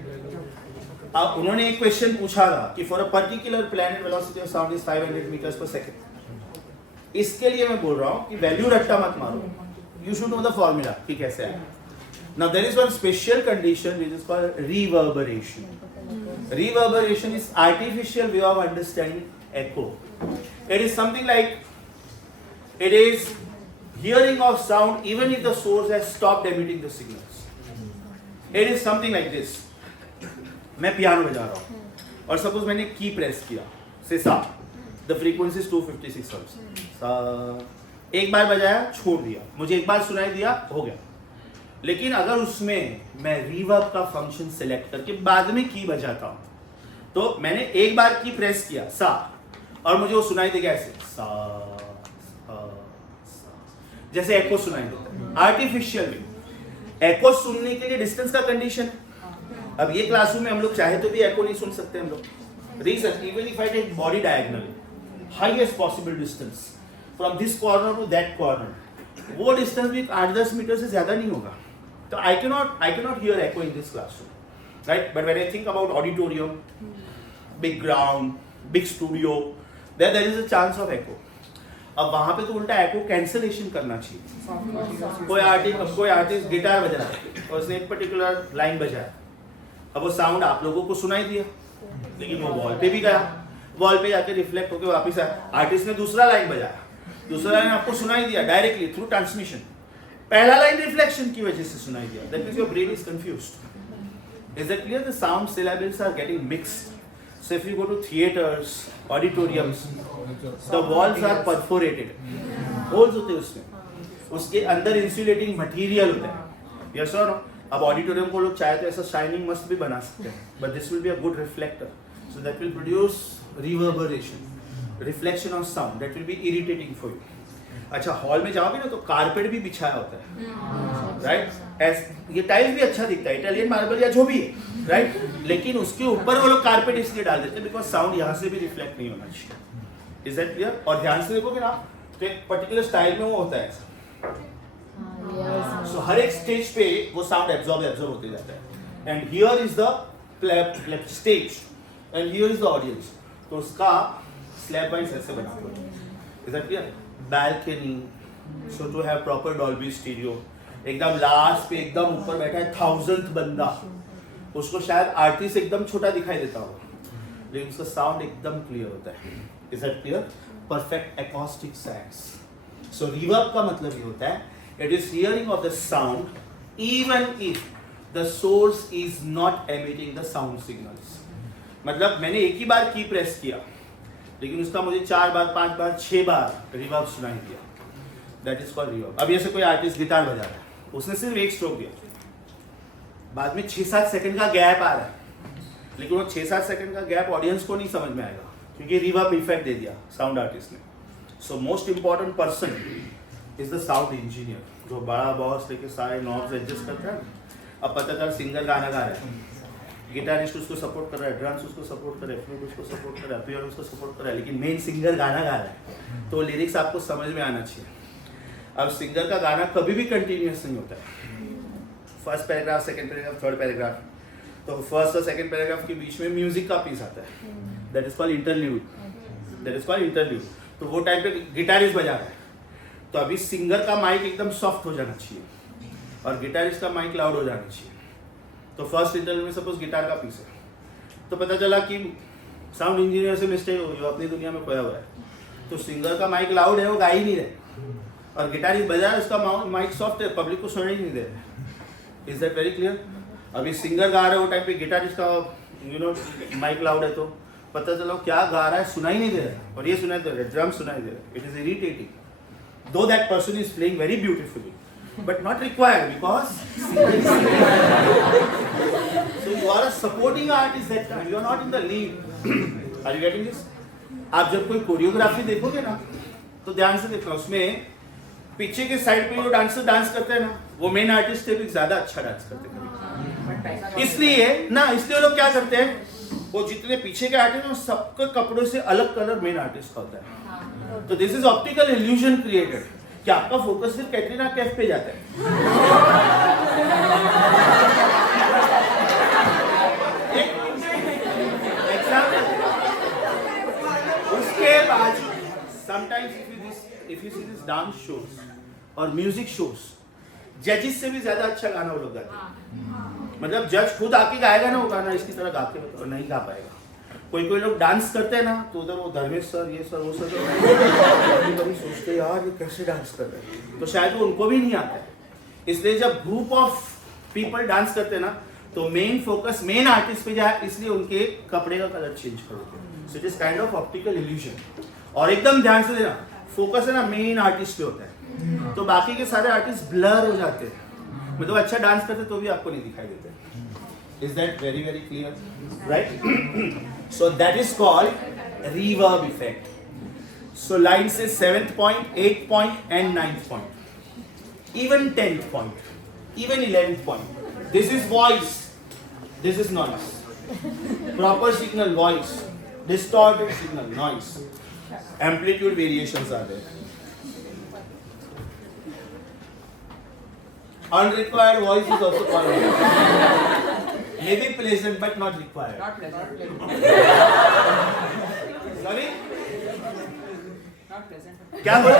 अब उन्होंने एक क्वेश्चन पूछा था कि for a particular planet velocity of sound is 500 metres per second. इसके लिए मैं बोल रहा हूँ कि वैल्यू रट्टा मत मारो. you should know the formula कि कैसे है. Now there is one special condition which is called reverberation. Reverberation is artificial way of understanding echo. It is something like it is hearing of sound even if the source has stopped emitting the signals. It is something like this. मैं piano बजा रहा हूँ और suppose मैंने की press किया से सा, द फ्रीक्वेंसी इज 256 हर्ट्ज. सा एक बार बजाया, छोड़ दिया, मुझे एक बार सुनाई दिया, हो गया. लेकिन अगर उसमें मैं रिवर्ब का फंक्शन सिलेक्ट करके बाद में की बजाता हूँ, तो मैंने एक बार की प्रेस किया सा और मुझे वो सुनाई देगा ऐसे सा, जैसे एको सुनाई देता. आर्टिफिशियल में एको सुनने के लिए डिस्टेंस का कंडीशन है. अब ये क्लासरूम में हम लोग चाहे तो भी एको नहीं सुन सकते हम लोग. Reason even if I take body diagonal, highest possible distance from this corner to that corner, वो डिस्टेंस भी 8-10 मीटर से ज्यादा नहीं होगा. तो I cannot hear echo in this classroom, right? But when I think about auditorium, big ground, big studio, there is a chance of echo. अब वहाँ पे तो उल्टा echo cancellation करना चाहिए. कोई आर्टिस्ट गिटार बजा रहा है और उसने एक पर्टिकुलर लाइन बजाया, अब वो साउंड आप लोगों को सुनाई दिया, लेकिन वो वॉल पे भी गया, वॉल पे जाके रिफ्लेक्ट होकर वापस आया. आर्टिस्ट ने दूसरा लाइन बजाया, दूसरा लाइन आपको सुनाई दिया डायरेक्टली थ्रू ट्रांसमिशन, पहला लाइन रिफ्लेक्शन की वजह से सुनाई दिया. That means your brain is confused. Is that clear? The sound syllables are getting mixed. So if you go to theatres, auditoriums, the walls are perforated, holes होते हैं उसमें, उसके अंदर इंसुलेटिंग मटेरियल होता है. यस और नो? अब auditorium को लोग चाहे तो ऐसा शाइनिंग मस्त भी बना सकते हैं, but this will be a good reflector, so that will produce reverberation, reflection of sound that will be irritating for you. अच्छा, हॉल में जाओगे ना तो कारपेट भी बिछाया होता है, राइट? ये टाइल्स भी अच्छा दिखता है, इटालियन मार्बल या जो भी है, राइट? लेकिन उसके ऊपर वो लोग कारपेट इसलिए डाल देते हैं बिकॉज साउंड यहाँ से भी रिफ्लेक्ट नहीं होना चाहिए. Is that clear? और ध्यान से देखोगे ना तो एक पर्टिकुलर स्टाइल में वो होता है ऐसा. सो हर एक स्टेज पे वो साउंड एब्जॉर्ब होते जाता है. And here is the stage and here is the audience. तो उसका स्लैब वाइज ऐसे बना हुआ है. Is that clear? balcony, so to have proper Dolby stereo. एकदम लास्ट पे एकदम ऊपर बैठा है 1000th बंदा, उसको शायद आर्टिस्ट एकदम छोटा दिखाई देता हो, लेकिन उसका साउंड एकदम क्लियर होता है. Is that clear? Perfect acoustic sax. So reverb का मतलब ये होता है it is hearing of the sound even if the source is not emitting the sound signals. मतलब मैंने एक ही बार की प्रेस किया, लेकिन उसका मुझे 4 बार 5 बार 6 बार रिवर्ब सुनाई दिया. That is called reverb. अब जैसे कोई आर्टिस्ट गिटार बजा रहा है, उसने सिर्फ एक स्ट्रोक दिया, बाद में 6-7 सेकंड का गैप आ रहा है, लेकिन वो 6-7 सेकंड का गैप ऑडियंस को नहीं समझ में आएगा क्योंकि रिवर्ब इफेक्ट दे दिया साउंड आर्टिस्ट ने. So most important person is the sound engineer, जो बड़ा बॉस लेके सारे नॉब्स एडजस्ट करता है. अब पता चला सिंगर गाना गा रहा है, गिटारिस्ट उसको सपोर्ट कर रहा है, ड्रम्स उसको सपोर्ट कर रहा है, फ्लूट उसको सपोर्ट कर रहा है, पियानो उसको सपोर्ट कर रहा है, लेकिन मेन सिंगर गाना गा रहा है, तो लिरिक्स आपको समझ में आना चाहिए. अब सिंगर का गाना कभी भी कंटिन्यूअस नहीं होता है. First paragraph, second paragraph, third paragraph, तो फर्स्ट और सेकंड पैराग्राफ के बीच में म्यूजिक का पीस आता है. That is called interlude. That is called interlude. तो वो टाइम पे गिटारिस्ट बजा रहा है, तो अभी सिंगर का माइक एकदम सॉफ्ट हो जाना चाहिए और गिटारिस्ट का माइक लाउड हो जाना चाहिए. तो फर्स्ट इंटरव्यू में सपोज गिटार का पीस है, तो पता चला कि साउंड इंजीनियर से मिस्टेक हो गई, वो अपनी दुनिया में खोया हुआ है. तो सिंगर का माइक लाउड है, वो गा ही नहीं रहे, और गिटारिस्ट बजा रहा है, उसका माइक सॉफ्ट है, पब्लिक को सुनाई नहीं दे रहे. Is that very clear? अभी सिंगर गा रहे हो टाइम पे गिटारिस्ट का माइक लाउड है, तो पता चला क्या गा रहा है सुनाई नहीं दे रहा, और ये सुनाई दे रहा है, ड्रम सुनाई दे रहा है. It is irritating. Though that person is playing very beautifully, but not required because so you are a supporting artist that time, you are not in the lead. Are you getting this? आप जब कोई choreography देखोगे ना तो ध्यान से देखना, उसमें पीछे के साइड पे जो डांसर डांस करते हैं ना, वो मेन आर्टिस्ट से भी ज्यादा अच्छा डांस करते हैं. इसलिए वो लोग क्या करते हैं, वो जितने पीछे के आर्टिस्ट हैं सबके कपड़ों से अलग कलर मेन आर्टिस्ट का होता है. तो this is optical illusion created कि आपका फोकस सिर्फ कैटरीना कैफ पे जाता है. उसके बाद sometimes if you see this dance shows, और म्यूजिक शोज जजेस से भी ज्यादा अच्छा गाना वो लोग गाते हैं। मतलब जज खुद आके गाएगा ना वो गाना इसकी तरह गा के नहीं गा पाएगा। कोई कोई लोग डांस करते हैं ना तो उधर वो धर्मेश सर ये सर वो सर कभी सोचते हैं यार ये कैसे डांस कर रहे हैं, तो शायद वो उनको भी नहीं आता है। इसलिए जब ग्रुप ऑफ पीपल डांस करते हैं ना तो मेन फोकस मेन आर्टिस्ट पे जाए, इसलिए उनके कपड़े का कलर चेंज कर देते हैं। So it is kind of optical illusion. और एकदम ध्यान से देना, फोकस है ना मेन आर्टिस्ट पे होता है, तो बाकी के सारे आर्टिस्ट ब्लर हो जाते हैं। मतलब अच्छा डांस करते तो भी आपको नहीं दिखाई देते। Is that very clear? Right? So that is called reverb effect. So line says 7th point, 8th point and 9th point. Even 10th point. Even 11th point. This is voice. This is noise. Proper signal voice. Distorted signal noise. Amplitude variations are there. Unrequired voice is also called voice. Maybe pleasant but not required. Not pleasant. Sorry? Not pleasant. क्या बोला?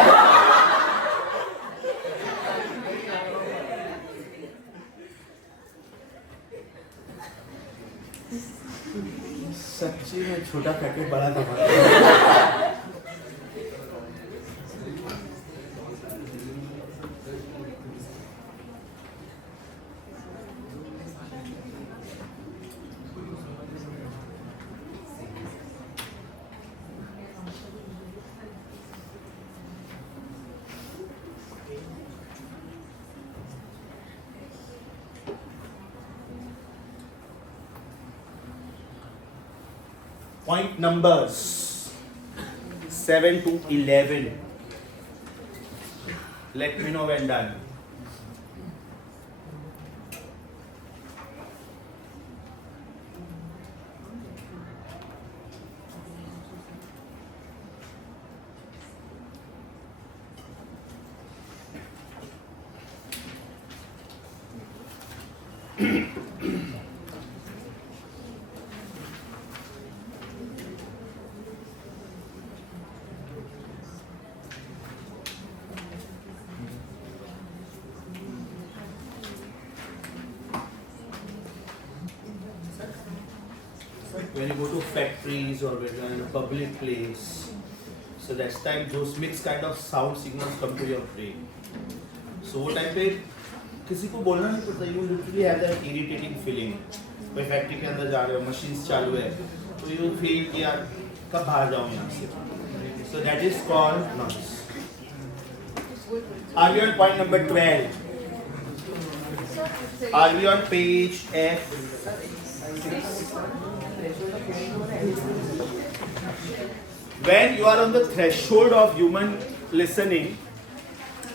सच्ची में छोटा packet बड़ा था। Point numbers 7 to 11. Let me know when done. When you go to factories or when you're in a public place, so that's time those mixed kind of sound signals come to your brain. So वो time पे किसी को बोलना नहीं पड़ता, you literally have that irritating feeling. कोई factory के अंदर जा रहे हो, मशीन्स चालू है, तो you feel कि यार कब बाहर जाऊँ यहाँ से. So that is called noise. Are we on point number 12? Are we on page F? When you are on the threshold of human listening,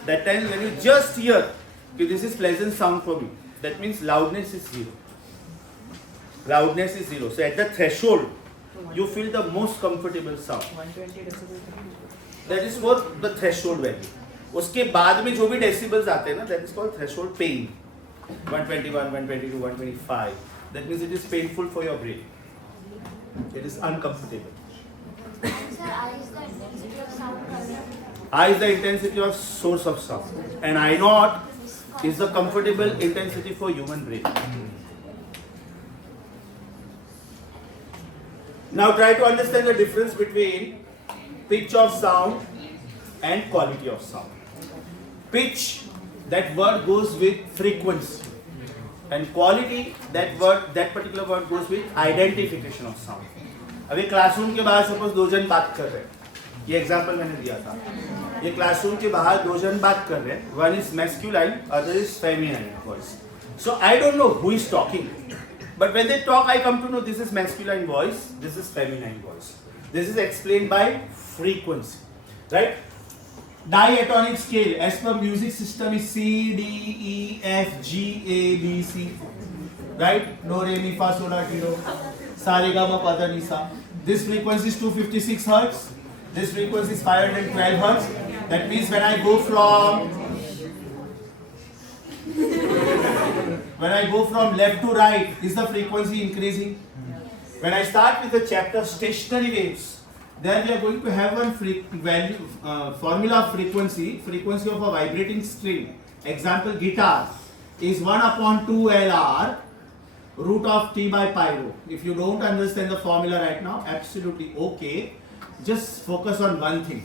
that time when you just hear that this is pleasant sound for me, that means loudness is zero. Loudness is zero. So at the threshold, you feel the most comfortable sound. 120 decibels. That is what the threshold value. उसके बाद में जो भी decibels आते हैं ना, that is called threshold pain. 121, 122, 125. That means it is painful for your brain. It is uncomfortable. Sir, I is the intensity of sound coming. I is the intensity of source of sound, and I naught is the comfortable intensity for human brain. Now try to understand the difference between pitch of sound and quality of sound. Pitch, that word goes with frequency, and quality, that particular word goes with identification of sound. अभी classroom के बाहर suppose दो जन बात कर रहे हैं, ये एग्जांपल मैंने दिया था. ये क्लासरूम के बाहर दो जन बात कर रहे हैं, one is masculine, other is feminine voice. So I don't know who is talking, but when they talk I come to know this is masculine voice, this is feminine voice. This is explained by frequency, right? Diatonic scale as per music system is C, D, E, F, G, A, B, C, right? Do, re, mi, fa, sol, la, ti, do. Sa, re, ga, ma, pa, da, ni, sa. This frequency is 256 hertz. This frequency is 512 hertz. That means when I go from left to right, is the frequency increasing? When I start with the chapter stationary waves, There we are going to have one formula of frequency of a vibrating string. Example, guitar is 1 upon 2 LR root of T by pi rho. If you don't understand the formula right now, absolutely okay. Just focus on one thing.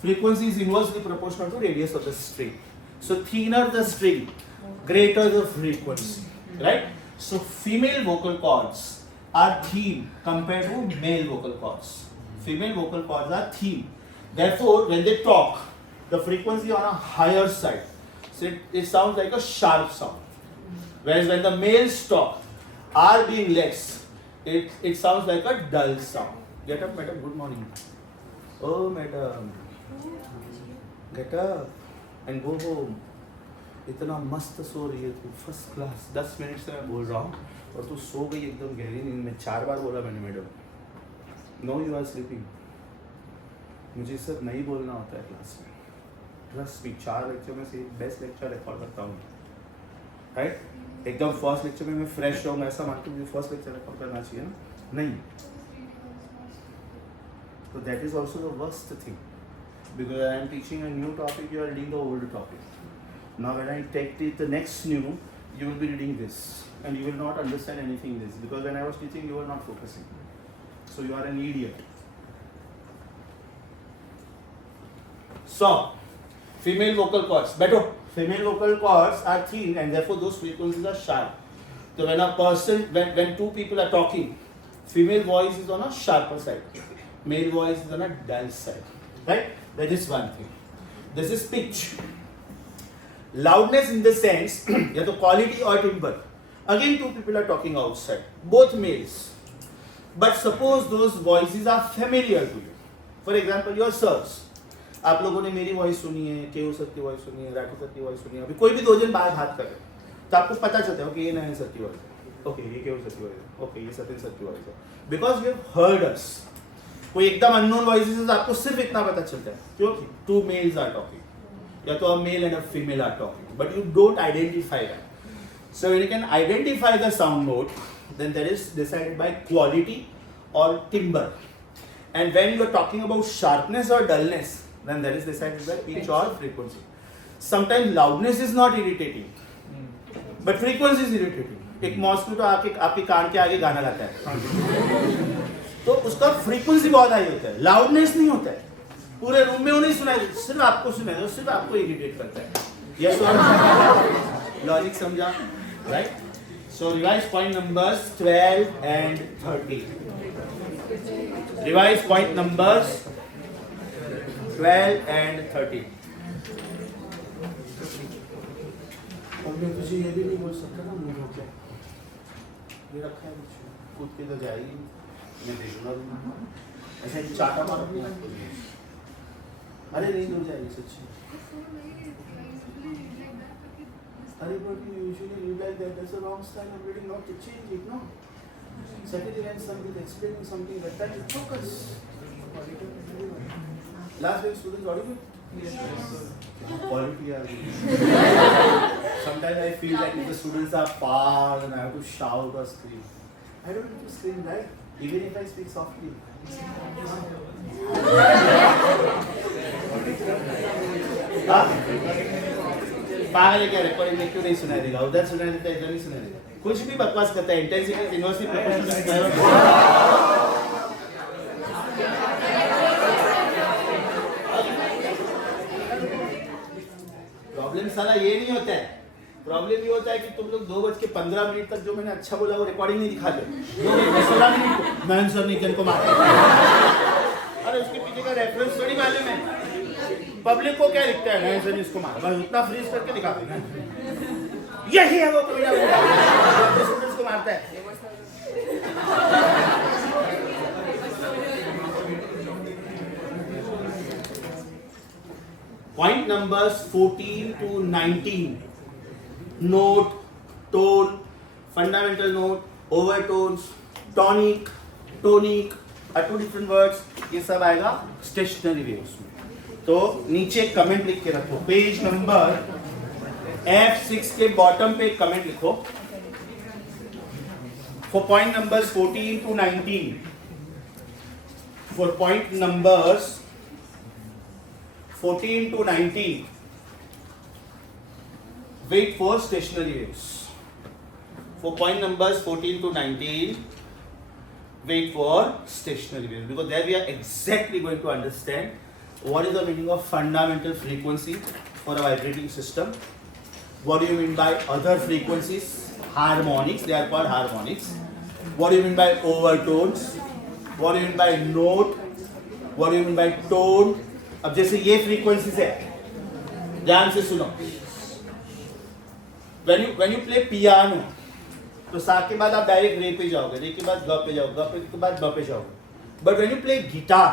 Frequency is inversely proportional to radius of the string. So thinner the string, greater the frequency, right? So female vocal cords are thin compared to male vocal cords. Female vocal cords are thin. Therefore, when they talk, the frequency on a higher side. So it sounds like a sharp sound. Whereas when the males talk, R being less, it sounds like a dull sound. Get up, madam. Good morning. Oh, madam. Get up and go home. इतना मस्त सो रही है तू, first class. 10 minute से मैं बोल रहा हूँ और तू सो गई एकदम गहरी नींद में. 4 बार बोला मैंने madam. No you are sleeping. मुझे सब नहीं बोलना होता है क्लास में. ट्रस्ट मी, 4 लेक्चर में से बेस्ट लेक्चर रिकॉर्ड करता हूँ. राइट? एकदम फर्स्ट लेक्चर में मैं फ्रेश रहूँगा ऐसा मानते मुझे फर्स्ट लेक्चर रिकॉर्ड करना चाहिए ना? नहीं. So that is also the worst thing. Because I am teaching a new topic, you are reading the old topic. Now when I take the next new, you will be reading this. And you will not understand anything in this. Because when I was teaching, you were not focusing. So you are an idiot. So, female vocal cords. Better. Female vocal cords are thin and therefore those frequencies are sharp. So when a person, when two people are talking, female voice is on a sharper side. Male voice is on a dull side. Right? That is one thing. This is pitch. Loudness in the sense, या तो quality or timbre. Again, two people are talking outside. Both males. But suppose those voices are familiar to you. For example, your sirs. आप लोगों ने मेरी voice सुनी है, केयू sir की voice सुनी है, राठौर सर की वॉइस सुनी है. अभी कोई भी 2 जन बाहर बात कर रहे हैं तो आपको पता चलता है कि ये नयन सर की वॉइस है, ओके ये केयू सर की वॉइस है, ओके ये सत्यन सर की वॉइस है. बिकॉज यू हैव हर्ड अस. कोई एकदम अननोन वॉइसेस आपको सिर्फ इतना पता चलता है क्योंकि 2 मेल्स आर टॉकिंग या तो a male and a female are talking, but you don't identify that. So when you can identify the sound note, then that is decided by quality or timbre. And when you are talking about sharpness or dullness, then that is decided by pitch or frequency. Sometimes loudness is not irritating, but frequency is irritating. एक mosquito आके आपके कान के आगे गाना गाता है तो उसका फ्रीक्वेंसी बहुत हाई होता है, लाउडनेस नहीं होता है. पूरे रूम में वो नहीं सुनाई, सिर्फ आपको सुनाई, सिर्फ आपको इरिटेट करता है. यस और लॉजिक समझा? Right? So revise point numbers 12 and 13. Revise point numbers 12 and 13. और मैं तुझे ये भी नहीं बोल सकता ना मुझे क्या ये रखा है कुछ कूद के तो जाएगी मैं दे दूंगा ऐसे चाटा मार. अरे नहीं हो जाएगी सच्ची. अरे but you usually read like that. That's the wrong style of reading. Not to change it, no. Secondly, when somebody is explaining something like that, you focus. Last week students audible? Yes. Quality are sometimes I feel like if the students are far and I have to shout or scream. I don't need to scream, right? Even if I speak softly. पागल है क्या? Recording में क्यों नहीं सुनाई देगा? उधर सुनाई देता है, इधर नहीं सुनाई देगा. कुछ भी बकवास करता है. Intensity inversely proportional. प्रॉब्लम साला ये नहीं होता है. प्रॉब्लम ये होता है कि तुम लोग 2:15 तक जो मैंने अच्छा बोला वो रिकॉर्डिंग नहीं दिखाते. 2:16 मैं सर निकल को मारते. अरे उसके पीछे का रेफरेंस थोड़ी मालूम है. पब्लिक को क्या दिखता है? नहीं सर इसको मार, बस उतना फ्रीज करके दिखाते हैं. यही है वो कमीना स्टूडेंट्स को मारता है. Point numbers 14 to 19. Note, tone, fundamental note, overtones, tonic, tonic are 2 different words. ये सब आएगा स्टेशनरी वेव्स में. तो नीचे कमेंट लिख के रखो. पेज नंबर F6 के बॉटम पे कमेंट लिखो for point number 14 to 19. for point numbers 14 to 19, wait for stationary waves. For point numbers 14 to 19, wait for stationary waves, because there we are exactly going to understand what is the meaning of fundamental frequency for a vibrating system. What do you mean by other frequencies? Harmonics, they are called harmonics. What do you mean by overtones? What do you mean by note? What do you mean by tone? अब जैसे ये frequencies है, ध्यान से सुनो. When you play piano, तो सा के बाद आप डायरेक्ट रे पे जाओगे, रे के बाद ग पे जाओगे, ग के बाद ब पे जाओगे. But when you play guitar,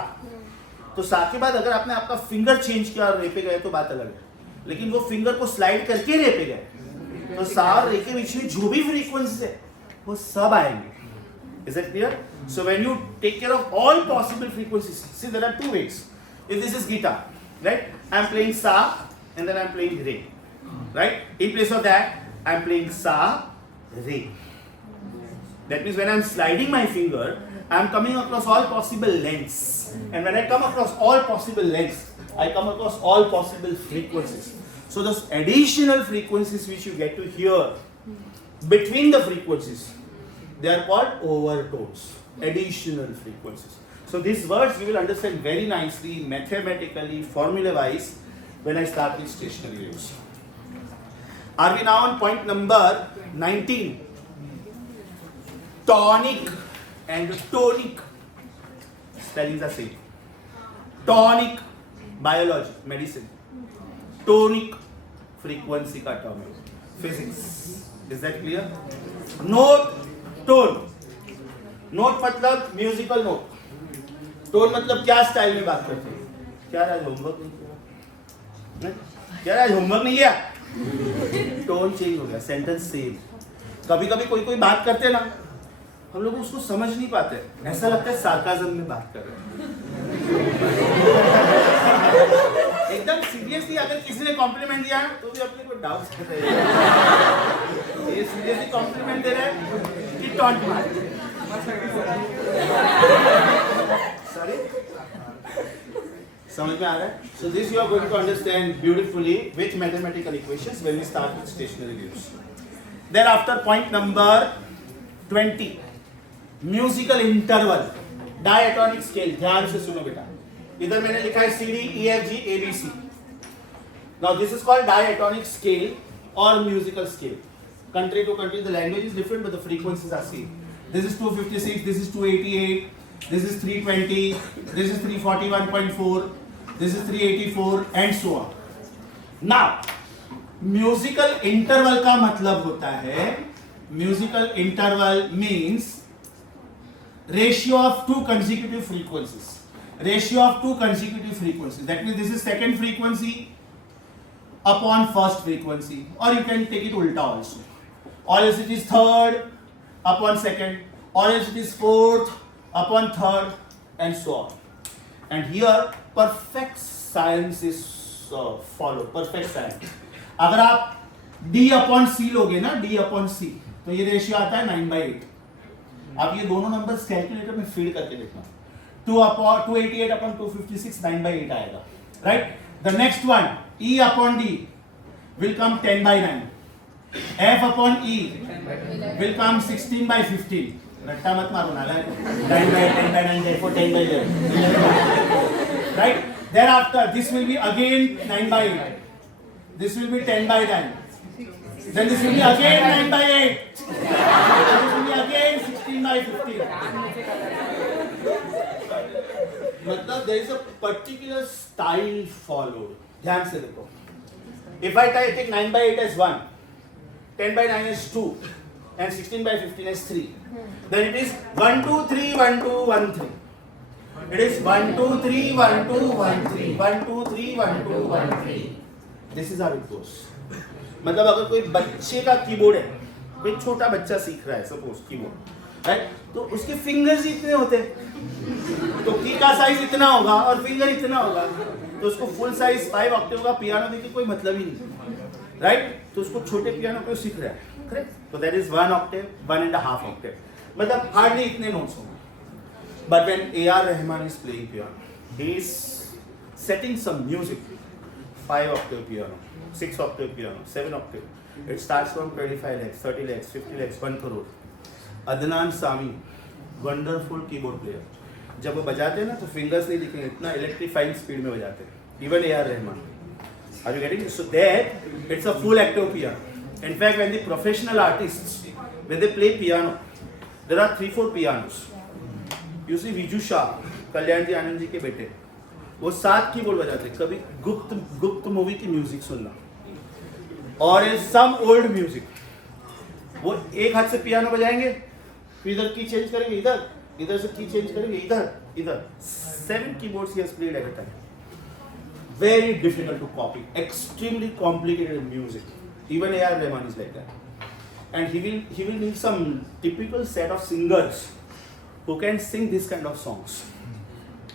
तो सा के बाद अगर आपने आपका फिंगर चेंज किया और रे पे गए तो बात अलग है. लेकिन वो फिंगर को स्लाइड करके रे पे गए तो सा और रे के बीच में जो भी फ्रीक्वेंसीज है वो सब आएंगे. Is that clear? So when you take care of all possible frequencies, see there are two ways. If this is guitar, right? I am playing sa and then I am playing re, right? In place of that, I am playing sa, re. That means when I am sliding my finger, I am coming across all possible lengths, and when I come across all possible lengths, I come across all possible frequencies. So those additional frequencies which you get to hear between the frequencies, they are called overtones. Additional frequencies. So these words we will understand very nicely, mathematically, formula wise when I start with stationary waves. Are we now on point number 19? Tonic and tonic spellings are same. Tonic, biology, medicine. Tonic, frequency का term है, physics. Is that clear? Note, tone. Note मतलब musical note. Tone मतलब क्या style में बात करते हैं? क्या आज होमवर्क नहीं किया? क्या आज होमवर्क नहीं किया? टोन चेंज हो गया, सेंटेंस सेम. कभी कभी कोई बात करते हैं ना, हम लोग उसको समझ नहीं पाते, ऐसा लगता है सार्काज्म में बात कर रहे हैं. एकदम सीरियसली अगर किसी ने कॉम्प्लीमेंट दिया तो भी अपने को डाउट कर रहे हैं, ये सीरियसली कॉम्प्लीमेंट दे रहे हैं कि टॉन्ट मार रहे हैं. Sorry? समझ में आ रहा है? So this you are going to understand beautifully with mathematical equations when we start with stationary waves. Thereafter point number 20, musical interval, diatonic scale. ध्यान से सुनो बेटा. इधर मैंने लिखा है C D E F G A B C. Now this is called diatonic scale or musical scale. Country to country the language is different but the frequencies are same. This is 256, this is 288, this is 320, this is 341.4, this is 384 and so on. Now, musical interval का मतलब होता है, musical interval means ratio of two consecutive frequencies. Ratio of two consecutive frequencies. That means this is second frequency upon first frequency, or you can take it ulta also. Or else it is third upon second, or else it is fourth upon third, and so on. And here perfect science is followed. Perfect science. अगर आप D upon C लोगे ना, D upon C, तो ये ratio आता है 9/8. आप ये दोनों नंबर्स कैलकुलेटर में फीड करके देखना. 288 upon 256 9/8 आएगा. Right? The next one, E upon D will come 10/9. F upon E will come 16/15. रट्टा मत मारो ना, 9/10/9 therefore 10/11. Right? Thereafter this will be again 9/8. This will be 10/9. Then this will be again 9/8. This will be again 16/15. मतलब there is a particular style followed. ध्यान से देखो. If I take 9/8 as 1, 10/9 as 2, and 16/15 as 3, then it is 1 2 3 1 2 1 3. It is 1 2 3 1 2 1 3 1 2 3 1 2 1 3. This is how it goes. मतलब अगर कोई बच्चे का keyboard है, कोई छोटा बच्चा सीख रहा है सपोज कीबोर्ड, राइट, तो उसके फिंगर्स इतने होते हैं, तो की का साइज इतना होगा और फिंगर इतना होगा, तो उसको फुल साइज 5 ऑक्टेव का पियानो देके कोई मतलब ही नहीं, राइट. तो उसको छोटे पियानो पे सीख रहा है, करेक्ट. तो दैट इज 1 ऑक्टेव, 1.5 ऑक्टेव, मतलब हार्डली इतने नोट्स होंगे. But when A.R. Rahman is playing piano, he is setting some music. 5 octave piano, 6 octave piano, 7 octave. It starts from 25 lakhs, 30 lakhs, 50 lakhs, 1 crore. Adnan Sami, wonderful keyboard player. जब वो बजाते हैं ना तो fingers नहीं दिखेंगे, इतना इलेक्ट्रीफाइंग स्पीड में बजाते हैं. Even A.R. Rahman. Are you getting it? So there, it's a full octave piano. In fact, when the professional artists, when they play piano, there are 3-4 pianos. You see Viju Shah, कल्याण जी आनंद जी के बेटे, वो 7 keyboard बजाते. कभी गुप्त movie की music सुनना, और some old music, वो एक हाथ से पियानो बजाएंगे, फिर इधर की चेंज करेंगे, इधर से की चेंज करेंगे, इधर 7 keyboards he has played at a time. Very difficult to copy, extremely complicated music. Even A.R. Rahman is like that. And he will need some typical set of singers who can sing this kind of songs.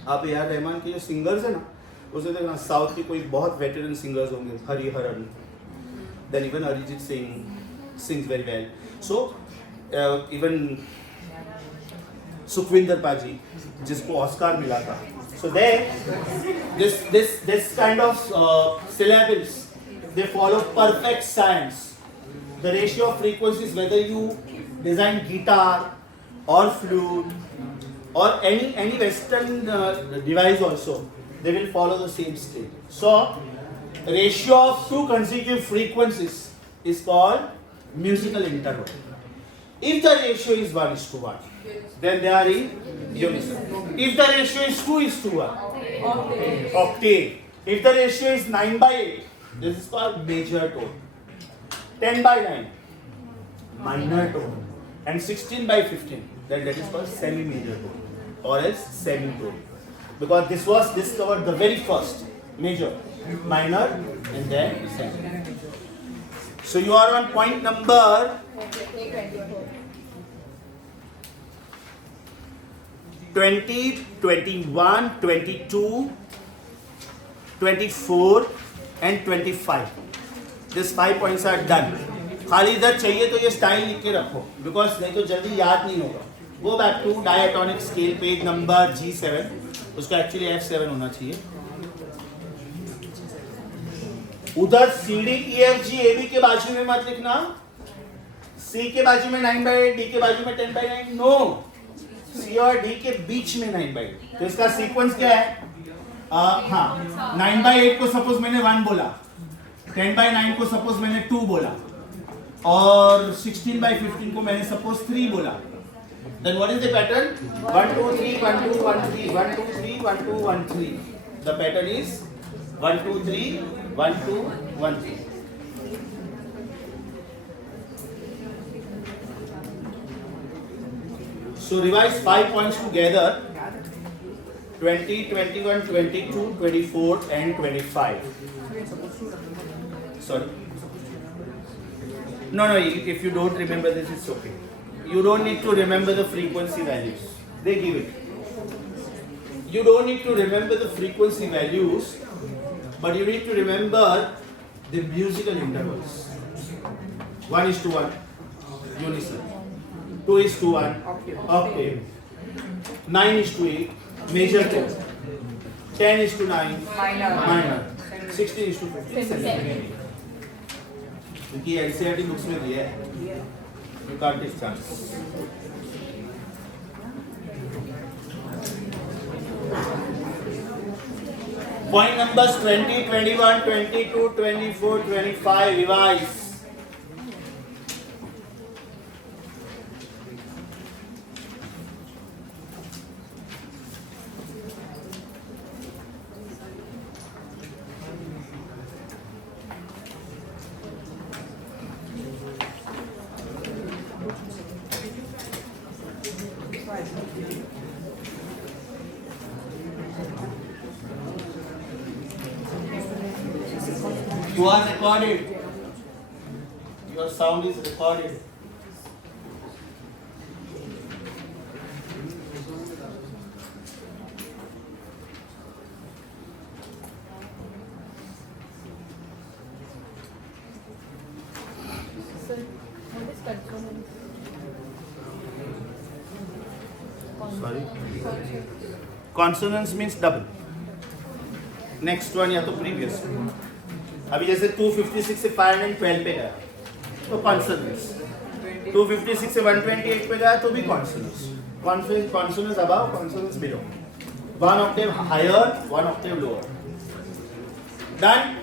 आप A.R. Rahman के जो singers है ना, उसमें देखना south के कोई बहुत veteran singers होंगे, Hariharan, then even Arijit sings very well. So even Sukhvinder Paji, जिसको ऑस्कार मिला था. So there, this kind of syllables, they follow perfect science. The ratio of frequencies, whether you design guitar or flute or any Western device also, they will follow the same scale. So ratio of 2 consecutive frequencies is called musical interval. If the ratio is 1:1, then they are in unison. If the ratio is 2:1, octave. If the ratio is 9/8, this is called major tone. 10/9, minor tone. And 16/15, then that is called semi-major tone, or else semitone. Because this was discovered the very first, major, minor, and then semi. So you are on point number 20, 21, 22, 24 and 25. These 5 points are done. खाली इधर चाहिए तो ये style लिख के रखो, because नहीं तो जल्दी याद नहीं होगा. Go back to diatonic scale, page number G7. उसका एक्चुअली F7 होना चाहिए. उधर CD, EF, G, AB के बाजू में मत लिखना. C के बाजू में 9/8, D के बाजू में 10/9. नो, C और D के बीच में 9/8. तो इसका सीक्वेंस क्या है? हाँ, 9/8 को सपोज मैंने 1 बोला, 10/9 को सपोज मैंने 2 बोला, और 16/15 को मैंने सपोज 3 बोला. Then what is the pattern? 1 2 3 1 2 1 3 1 2 3 1 2 1 3. The pattern is 1 2 3 1 2 1 3. So revise 5 points together: 20, 21, 22, 24 and 25. Sorry. No, if you don't remember this, it's okay. You don't need to remember the frequency values. They give it. You don't need to remember the frequency values, but you need to remember the musical intervals. 1:1, unison. 2:1, octave. 9:8, major tone. 10:9, minor. 16:15, semi. क्योंकि NCERT books में दिया है. You can't take chance. Point numbers 20, 21, 22, 24, 25. Revise. You are recorded. Your sound is recorded. Sir, what is consonance? Sorry. Consonants means double. Next one या तो previous. अभी जैसे 256 से 512 पे गया तो consonants. 256 से 128 पे गया तो भी consonants. Consonants above, consonants below. One octave higher, one octave lower. Done?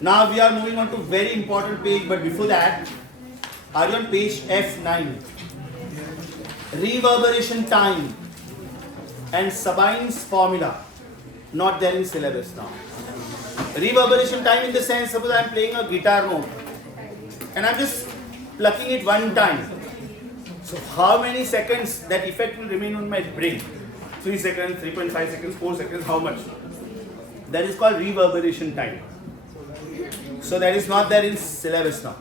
Now we are moving on to very important page, but before that, are you on page F9? Reverberation time and Sabine's formula, not there in syllabus now. Reverberation time in the sense, suppose I am playing a guitar note and I am just plucking it one time. So how many seconds that effect will remain on my brain? 3 seconds, 3.5 seconds, 4 seconds, how much? That is called reverberation time. So that is not there in syllabus now.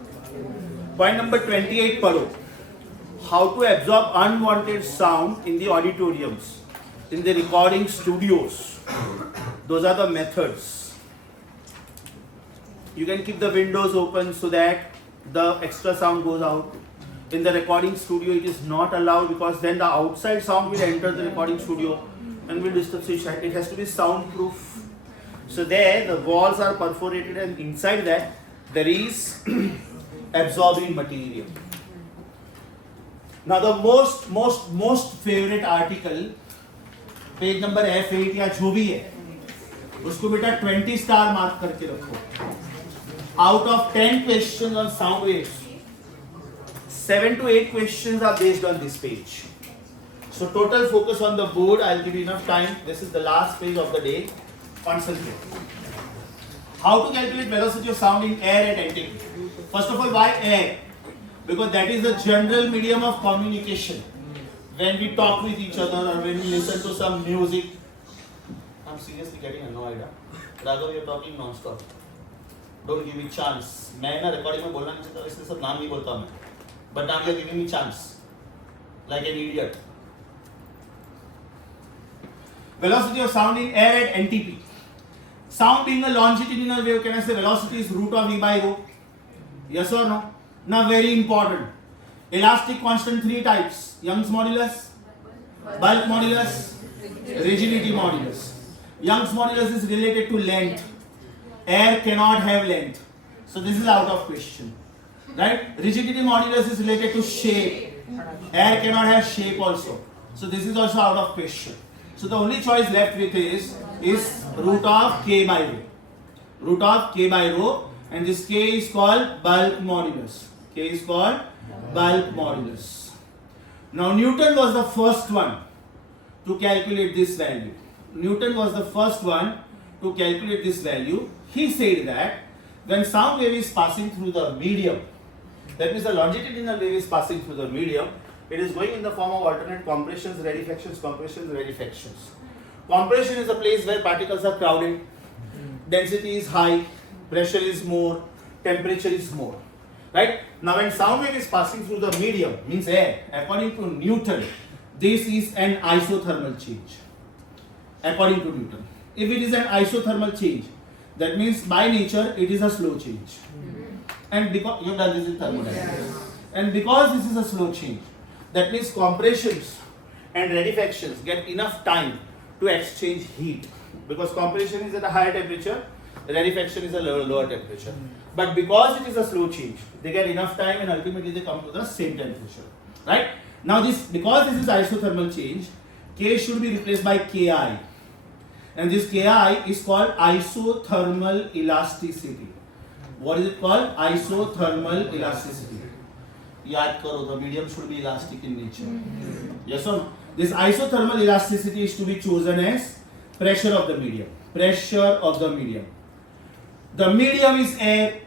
Point number 28, Paro. How to absorb unwanted sound in the auditoriums, in the recording studios. Those are the methods. You can keep the windows open so that the extra sound goes out. In the recording studio, it is not allowed because then the outside sound will enter the recording studio and will disturb the sound. It has to be soundproof. So there, the walls are perforated and inside that there is absorbing material. Now the most favorite article, page number F8 या जो भी है, उसको बेटा 20 star mark करके रखो. Out of 10 questions on sound waves, 7 to 8 questions are based on this page. So total focus on the board. I'll give you enough time. This is the last page of the day. Concentrate. How to calculate velocity of sound in air at NTP? First of all, why air? Because that is the general medium of communication. When we talk with each other or when we listen to some music. I'm seriously getting annoyed. Raghav, you're talking non-stop. Don't give me chance. मैं ना recording में बोलना नहीं चाहता, इसलिए सब नाम नहीं बोलता मैं. But now you're giving me chance. Like an idiot. Velocity of sound in air at NTP. Sound being a longitudinal wave, can I say velocity is root of E by rho? Yes or no? Now very important. Elastic constant 3 types. Young's modulus, bulk modulus, rigidity modulus. Young's modulus is related to length. Air cannot have length. So this is out of question. Right? Rigidity modulus is related to shape. Air cannot have shape also. So this is also out of question. So the only choice left with is root of K by rho. Root of K by rho, and this K is called bulk modulus. K is called bulk modulus. Now Newton was the first one to calculate this value. Newton was the first one to calculate this value. He said that when sound wave is passing through the medium, that means the longitudinal wave is passing through the medium, it is going in the form of alternate compressions, rarefactions, compressions, rarefactions. Compression is a place where particles are crowded, density is high, pressure is more, temperature is more. Right? Now when sound wave is passing through the medium, means air, according to Newton, this is an isothermal change. According to Newton. If it is an isothermal change, that means by nature it is a slow change. And because you've done this in thermodynamics. And because this is a slow change, that means compressions and rarefactions get enough time to exchange heat. Because compression is at a higher temperature, rarefaction is a lower temperature. But because it is a slow change, they get enough time and ultimately they come to the same temperature. Right? Now because this is isothermal change, K should be replaced by Ki. And this Ki is called isothermal elasticity. What is it called? Isothermal elasticity. Yaad karo, the medium should be elastic in nature. Yes or no? This isothermal elasticity is to be chosen as pressure of the medium. Pressure of the medium. The medium is air.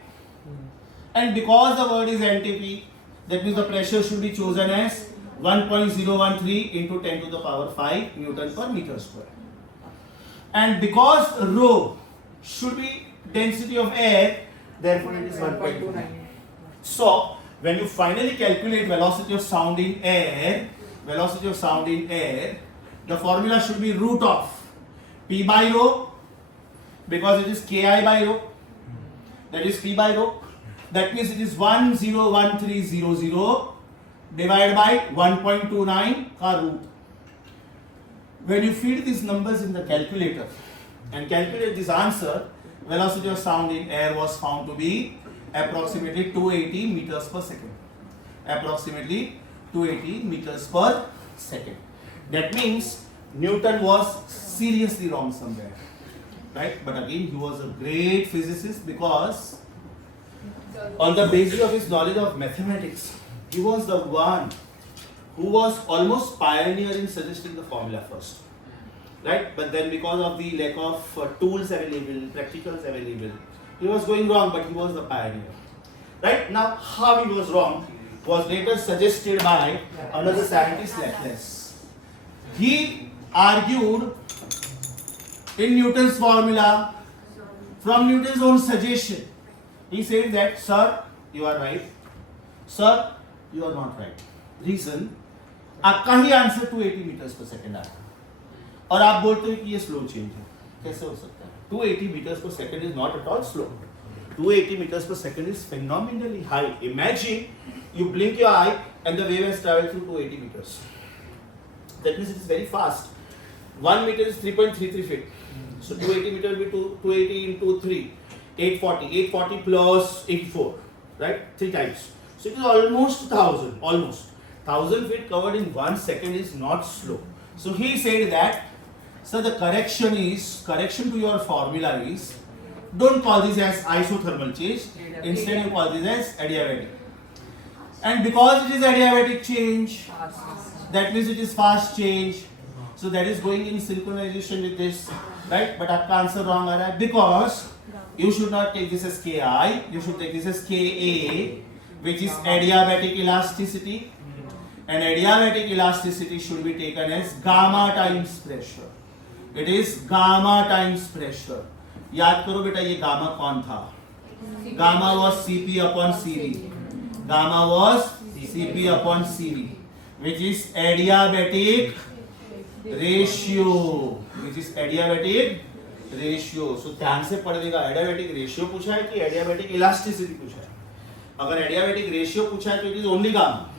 And because the word is NTP, that means the pressure should be chosen as 1.013 into 10 to the power 5 Newton per meter square. And because rho should be density of air, therefore it is 1.29. So when you finally calculate velocity of sound in air, the formula should be root of P by rho, because it is Ki by rho, that is P by rho. That means it is 101300 divided by 1.29 का root. When you feed these numbers in the calculator and calculate this answer, velocity of sound in air was found to be approximately 280 meters per second. Approximately 280 meters per second. That means Newton was seriously wrong somewhere, right? But again, he was a great physicist because on the basis of his knowledge of mathematics, he was the one who was almost pioneer in suggesting the formula first, right? But then because of the lack of tools available, practicals available, he was going wrong, but he was the pioneer, right? Now, how he was wrong was later suggested by another scientist, Lect. He argued in Newton's formula from Newton's own suggestion. He said that, sir, you are right. Sir, you are not right. Reason, आपका ही answer 280 metres per second आया और आप बोलते हो कि ये slow change है. कैसे हो सकता है? 280 meters per second is not at all slow. 280 meters per second is phenomenally high. Imagine you blink your eye and the wave has traveled through 280 meters. That means it is very fast. 1 meter is 3.33 feet. So 280 meters will be 280 into 3, 840. 840 plus 84, right? 3 times. So it is almost 1000. Almost 1000 feet covered in 1 second is not slow. So he said that. So the correction to your formula is, don't call this as isothermal change. Instead you call this as adiabatic. And because it is adiabatic change, that means it is fast change. So that is going in synchronization with this, right? But आपका answer wrong आ रहा है because you should not take this as Ki, you should take this as Ka, which is adiabatic elasticity. And adiabatic elasticity should be taken as gamma times pressure. It is gamma times pressure. याद करो बेटा ये gamma कौन था? Gamma was Cp upon Cv. Gamma was Cp upon Cv, which is adiabatic ratio. Which is adiabatic ratio. So ध्यान से पढ़ेगा. Adiabatic ratio पूछा है कि adiabatic elasticity पूछा है? अगर adiabatic ratio पूछा है तो it is only gamma.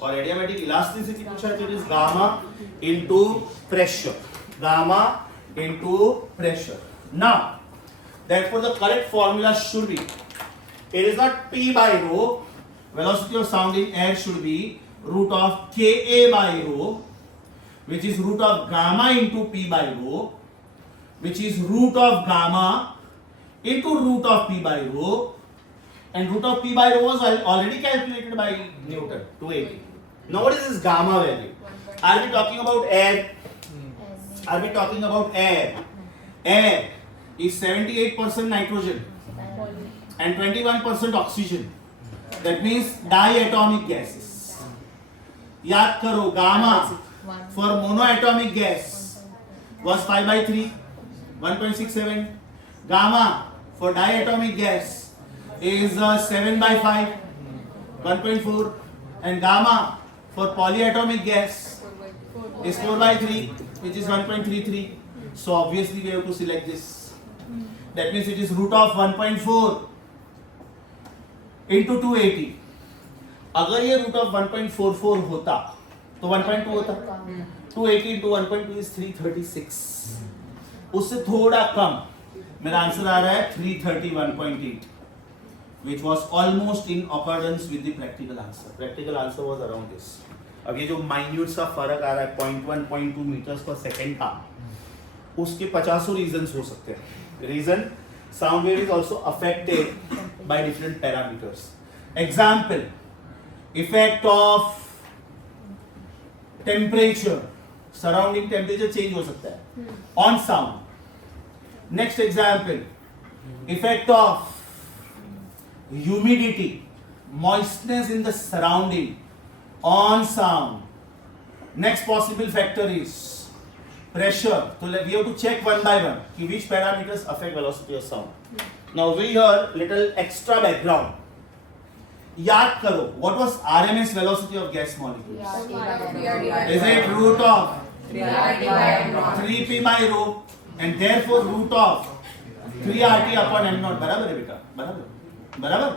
और adiabatic elasticity पूछा है तो it is gamma into pressure. Gamma into pressure. Now, therefore the correct formula should be, it is not P by rho, velocity of sound in air should be root of Ka by rho, which is root of gamma into P by rho, which is root of gamma into root of P by rho, and root of P by rho was already calculated by Newton, 280. Now what is this gamma value? Are we talking about air? Are we talking about air? Air is 78% nitrogen and 21% oxygen. That means diatomic gases. याद करो, gamma for monoatomic gas was 5 by 3, 1.67. Gamma for diatomic gas is 7 by 5, 1.4. And gamma for polyatomic gas is 4 by 3, which is 1.33. So obviously we have to select this. That means it is root of 1.4 into 280. अगर ये root of 1.44 होता तो 1.2 होता. 280 into 1.2 is 336. उससे थोड़ा कम मेरा answer आ रहा है 331.8, which was almost in accordance with the practical answer. Practical answer was around this. अब ये जो minute सा फर्क आ रहा है 0.1 0.2 meters per second का, उसके 50 reasons हो सकते हैं. Reason, sound wave is also affected by different parameters. Example, effect of temperature, surrounding temperature change हो सकता है on sound. Next example, effect of humidity, moistness in the surrounding on sound. Next possible factor is pressure. So we have to check one by one which parameters affect velocity of sound. Now we hear little extra background. याद करो, what was RMS velocity of gas molecules? Is it root of 3p by rho and therefore root of 3RT upon m naught. बराबर है बेटा, बराबर, बराबर.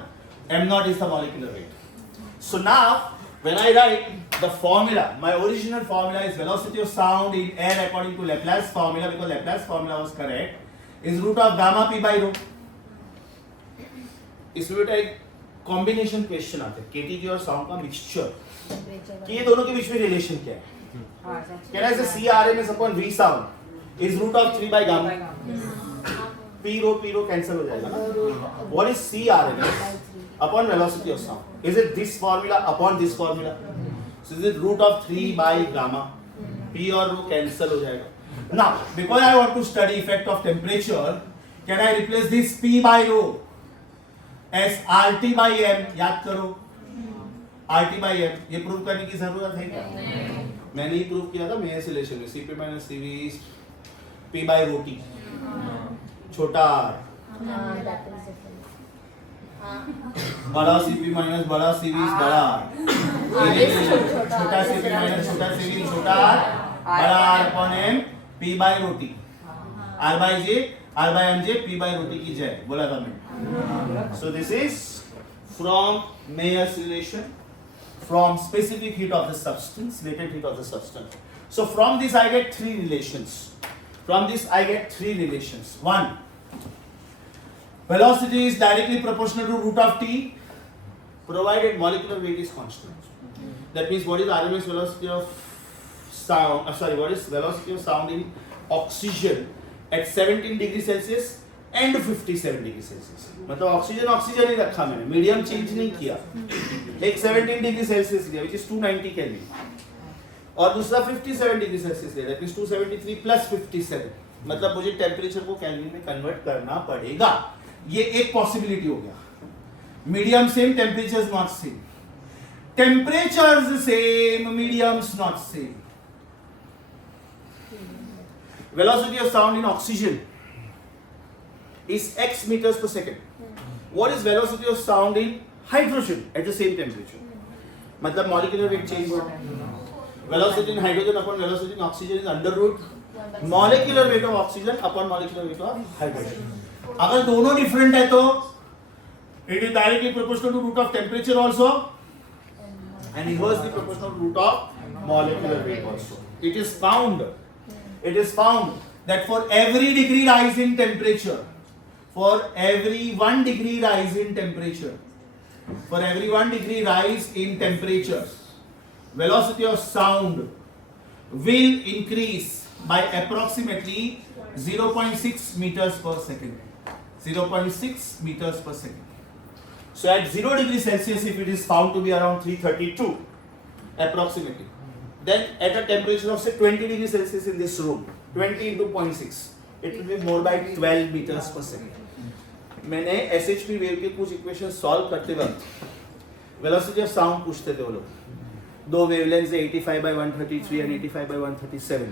M naught is the molecular weight. So now when I write the formula, my original formula is velocity of sound in air according to Laplace formula, because Laplace formula was correct, is root of gamma p by rho. इसमें बेटा एक combination question आता है KTG और sound का mixture कि ये दोनों के बीच में रिलेशन क्या है. Can I say C RMS upon V sound is root of 3 by gamma? P rho cancel हो जाएगा ना. What is C RMS upon velocity of sound? Is it this formula upon this formula? So is it root of 3 by gamma? P और rho cancel हो जाएगा. Now, because I want to study effect of temperature, can I replace this P by rho as RT by M? याद करो. RT by M ये prove करने की जरूरत है क्या? मैंने ही प्रूव किया था मेरे सिलेक्शन में. CP minus CV is P by rho T. छोटा r. बड़ा CP minus बड़ा CV is बड़ा r. छोटा CP minus छोटा CV is छोटा r. बड़ा r upon M P by rho T. R by mj P by rho T की जय बोला था मैंने. So this is from Mayer's relation, from specific heat of the substance, latent heat of the substance. So from this I get three relations. One, velocity is directly proportional to root of t, provided molecular weight is constant. That means what is RMS velocity of sound? What is velocity of sound in oxygen at 17 degrees Celsius and 57 degrees Celsius? मतलब oxygen ही रखा मैंने, medium change नहीं किया. एक 17 degree Celsius लिया which is 290 kelvin और दूसरा 57 degree Celsius लिया that means 273 plus 57. मतलब मुझे टेम्परेचर को केल्विन में कन्वर्ट करना पड़ेगा. ये एक पॉसिबिलिटी हो गया. Medium same, temperatures not same. Temperatures same, mediums not same. Velocity of sound in oxygen is x meters per second. What is velocity of sound in hydrogen at the same temperature? मतलब molecular weight change होता है. Velocity in hydrogen upon velocity in oxygen is under root molecular weight of oxygen upon molecular weight of hydrogen. अगर दोनों different है तो it is directly proportional to root of temperature also and inversely proportional to root of molecular weight also. It is found that for every degree rise in temperature, for every 1 degree rise in temperature, velocity of sound will increase by approximately 0.6 meters per second. 0.6 meters per second. So at 0 degrees Celsius, if it is found to be around 332 approximately, then at a temperature of say 20 degrees Celsius in this room, 20 into 0.6, it will be more by 12 meters per second. मैंने SHP wave के कुछ equation solve करते वक्त velocity of sound पूछते थे वो लोग. दो wavelengths 85 by 133 and 85 by 137.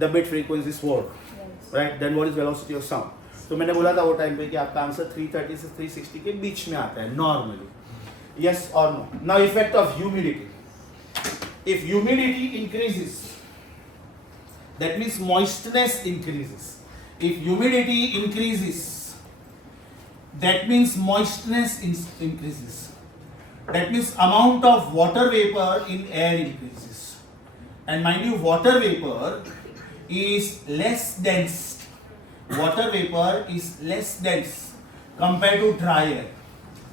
The bit frequencies work, right? Then what is velocity of sound? तो मैंने बोला था वो टाइम पे कि आपका आंसर 330 से 360 के बीच में आता है normally. Yes or no? Now effect of humidity. If humidity increases, that means moistness increases. If humidity increases, that means moistness increases. That means amount of water vapor in air increases. And mind you, water vapor is less dense. Water vapor is less dense compared to dry air.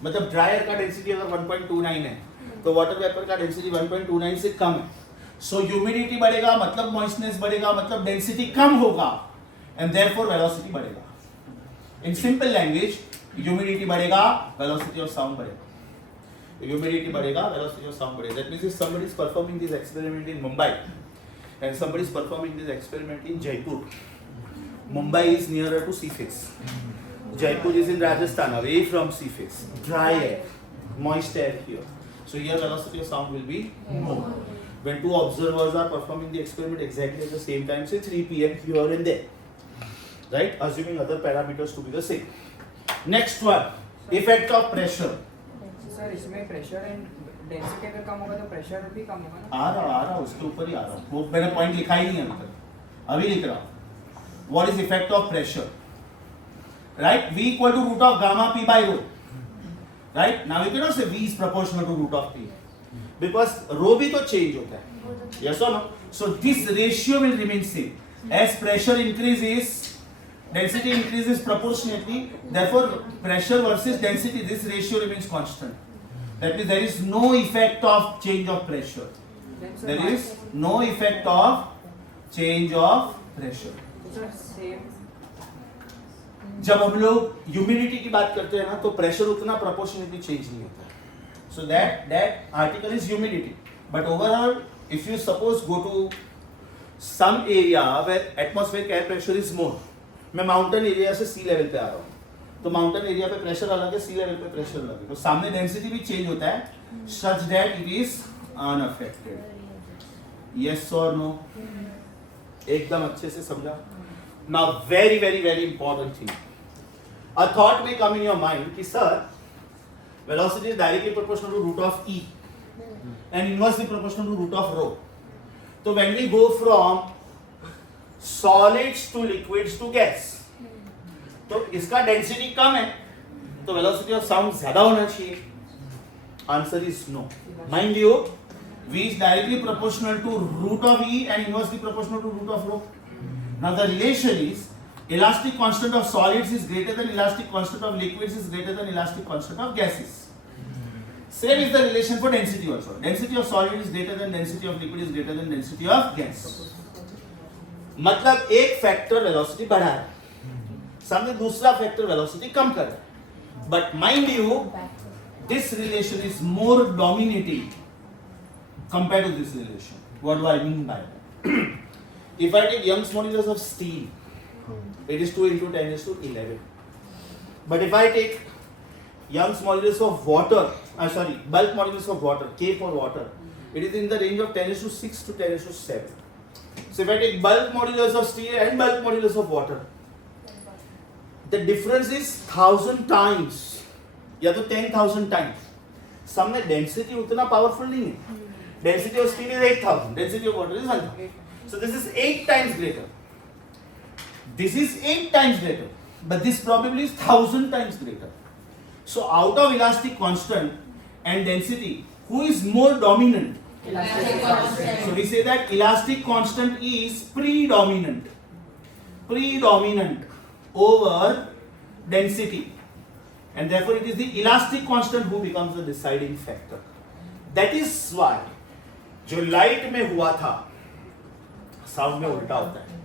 मतलब dry air का density अगर 1.29 है तो water vapor का density 1.29 से कम है. So humidity बढ़ेगा मतलब moistness बढ़ेगा मतलब density कम होगा and therefore velocity बढ़ेगा. In simple language, humidity बढ़ेगा, velocity of sound बढ़ेगा. Humidity बढ़ेगा, velocity of sound बढ़ेगा. That means if somebody is performing this experiment in Mumbai and somebody is performing this experiment in Jaipur, Mumbai is nearer to sea face. Jaipur is in Rajasthan, away from sea face. Dry air, moist air here. So here velocity of sound will be more. When two observers are performing the experiment exactly at the same time, say 3 p.m. here and there, right? Assuming other parameters to be the same. Next one, effect of pressure. Sir इसमें pressure and density अगर कम होगा तो pressure भी कम होगा ना. आ रहा उसके ऊपर ही आ रहा. वो मैंने पॉइंट लिखा ही नहीं है अभी तक, अभी लिख रहा हूँ. What is effect of pressure? Right? V equal to root of gamma p by rho. Right? Now you cannot say V is proportional to root of P. Because rho भी तो चेंज होता है, यस और no. So this ratio will remain same. As pressure increases, density increases proportionately, therefore pressure versus density, this ratio remains constant. That means there is no effect of change of pressure. There is no effect of change of pressure. Sir, same. जब हम लोग humidity की बात करते हैं ना, तो pressure उतना प्रोपोर्शनेटली चेंज नहीं होता. So that article is humidity. But overall if you suppose go to some area where atmospheric air pressure is more. मैं माउंटेन एरिया से सी लेवल पे आ रहा हूँ, तो माउंटेन एरिया पे प्रेशर अलग है, सी लेवल पे प्रेशर अलग है, तो सामने डेंसिटी भी चेंज होता है such that it is unaffected. Yes और नो? एकदम अच्छे से समझा. Now very very very important thing, a thought may come in your mind कि sir, velocity is directly proportional to root of e and inversely proportional to root of rho. So when we go from solids to liquids to gas, तो इसका density कम है, तो velocity of sound ज्यादा होना चाहिए. Answer is no. Mind you, v is directly proportional to root of e and inversely proportional to root of rho. Now the relation is elastic constant of solids is greater than elastic constant of liquids is greater than elastic constant of gases. Same is the relation for density also. Density of solid is greater than density of liquid is greater than density of gas. मतलब एक factor velocity बढ़ा है, सामने दूसरा factor velocity कम कर रहा है. But mind you, this relation is more dominating compared to this relation. What do I mean by that? If I take Young's modulus of steel, it is 2 into 10 to 11. But if I take Young's modulus of water, bulk modulus of water, K for water, it is in the range of 10 to 6 to 10 to 7. So if I take bulk modulus of steel and bulk modulus of water, the difference is 1000 times या तो 10,000 times. सामने density उतना powerful नहीं है. Density of steel is 8,000. Density of water is 1,000. So this is 8 times greater. This is 8 times greater. But this probably is 1,000 times greater. So out of elastic constant and density, who is more dominant? Elastic constant. So we say that elastic constant is predominant. Predominant over density. And therefore it is the elastic constant who becomes the deciding factor. That is why जो light में हुआ था, sound में उल्टा होता है.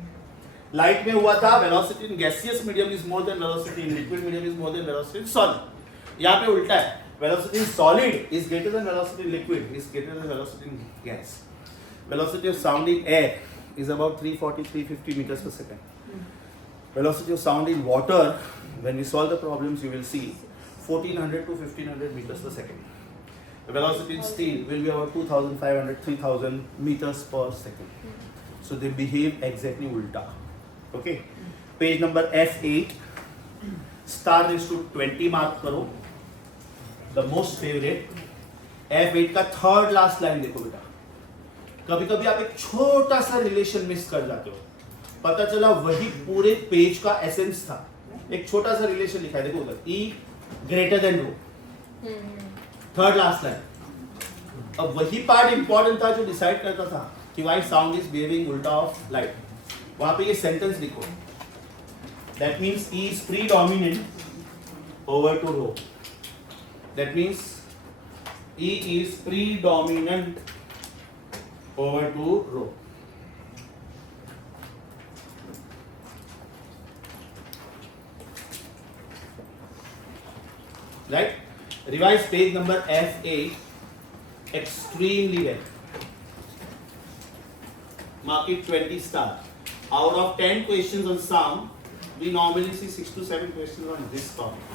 Light में हुआ था velocity in gaseous medium is more than velocity in liquid medium is more than velocity in solid. यहाँ पे उल्टा है, velocity in solid is greater than velocity in liquid is greater than velocity in gas. Velocity of sound in air is about 340-350 meters per second. Velocity of sound in water, when we solve the problems you will see 1400 to 1500 meters per second. The velocity in steel will be about 2,500-3,000 meters per second. So they behave exactly ulta. Okay. Page number F8. Star raised to 20 mark करो. The most favorite. F8 का third last line देखो बेटा. कभी कभी आप एक छोटा सा रिलेशन मिस कर जाते हो. पता चला वही पूरे पेज का एसेंस था. एक छोटा सा रिलेशन लिखा है देखो उधर. E greater than rho. Third last line. अब वही पार्ट इंपॉर्टेंट था जो डिसाइड करता था कि व्हाई साउंड इज बिहेविंग उल्टा ऑफ लाइट. वहां पे ये सेंटेंस लिखो. That means E is predominant over to rho. That means E is predominant over to rho. Right? Revise page number F8 extremely well. Mark it 20 star. Out of 10 questions on sound, we normally see 6 to 7 questions on this topic.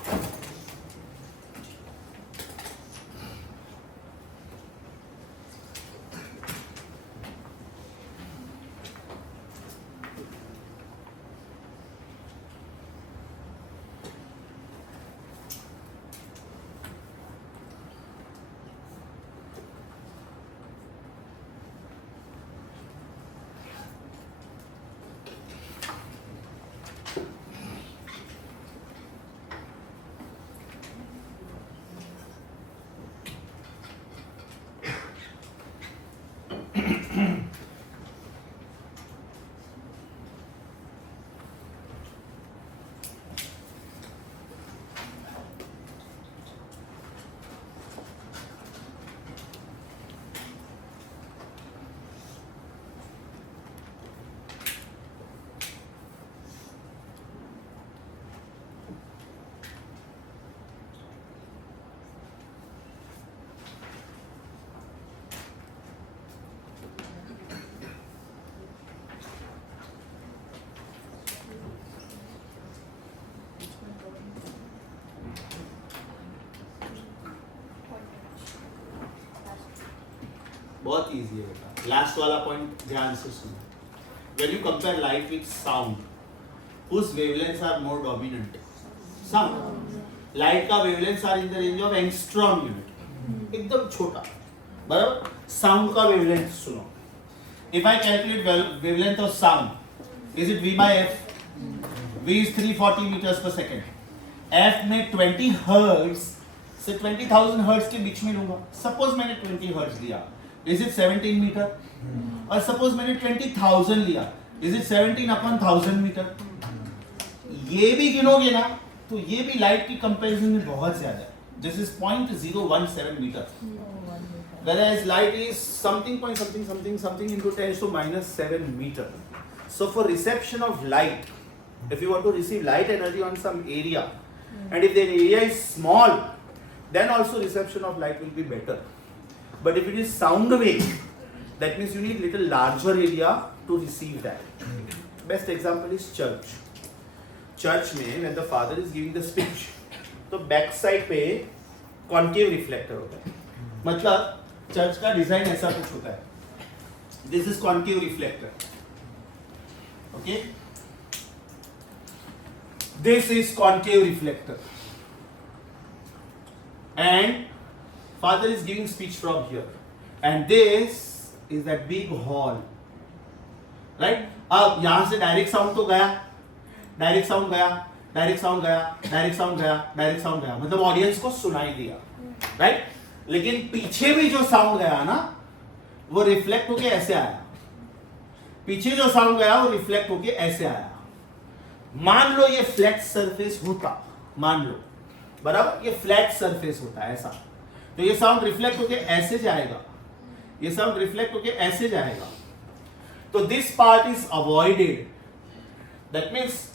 बहुत easy है बेटा. Last वाला point ध्यान से सुनो. When you compare light with sound, whose wavelengths are more dominant? Sound. Light का wavelengths are in the range of angstrom unit. एकदम छोटा. बराबर. Sound का wavelength सुनो. If I calculate wavelength of sound, is it V by F? V is 340 meters per second. F में 20 hertz से 20,000 hertz के बीच में लूँगा. Suppose मैंने 20 hertz लिया. Is it 17 meter? और सपोज मैंने 20,000 लिया. Is it 17 upon 1000 metre? ये भी गिनोगे ना तो ये भी लाइट की कंपैरिजन में बहुत ज्यादा है. This is 0.017 meter. Whereas light is something point something into 10 to minus 7 meter. So for reception of light, if you want to receive light energy on some area, and if the area is small, then also reception of light will be better. But if it is sound wave, that means you need little larger area to receive that. Best example is church. Church में when the father is giving the speech, तो back side पे concave reflector होता है. मतलब church का design ऐसा कुछ होता है. This is concave reflector. Okay. This is concave reflector. And father is giving speech from here, and this is that big hall, right? अब यहाँ से डायरेक्ट साउंड तो गया, डायरेक्ट साउंड गया, डायरेक्ट साउंड गया, डायरेक्ट साउंड गया, direct sound गया, मतलब ऑडियंस को सुनाई दिया, राइट? लेकिन पीछे भी जो साउंड गया ना, वो रिफ्लेक्ट होके ऐसे आया. पीछे जो साउंड गया वो रिफ्लेक्ट होके ऐसे आया. मान लो ये फ्लैट सरफेस होता, मान लो, बराबर, ये फ्लैट सरफेस होता है ऐसा, तो ये साउंड रिफ्लेक्ट होके ऐसे जाएगा, ये साउंड रिफ्लेक्ट होके ऐसे जाएगा. तो this part is avoided. That means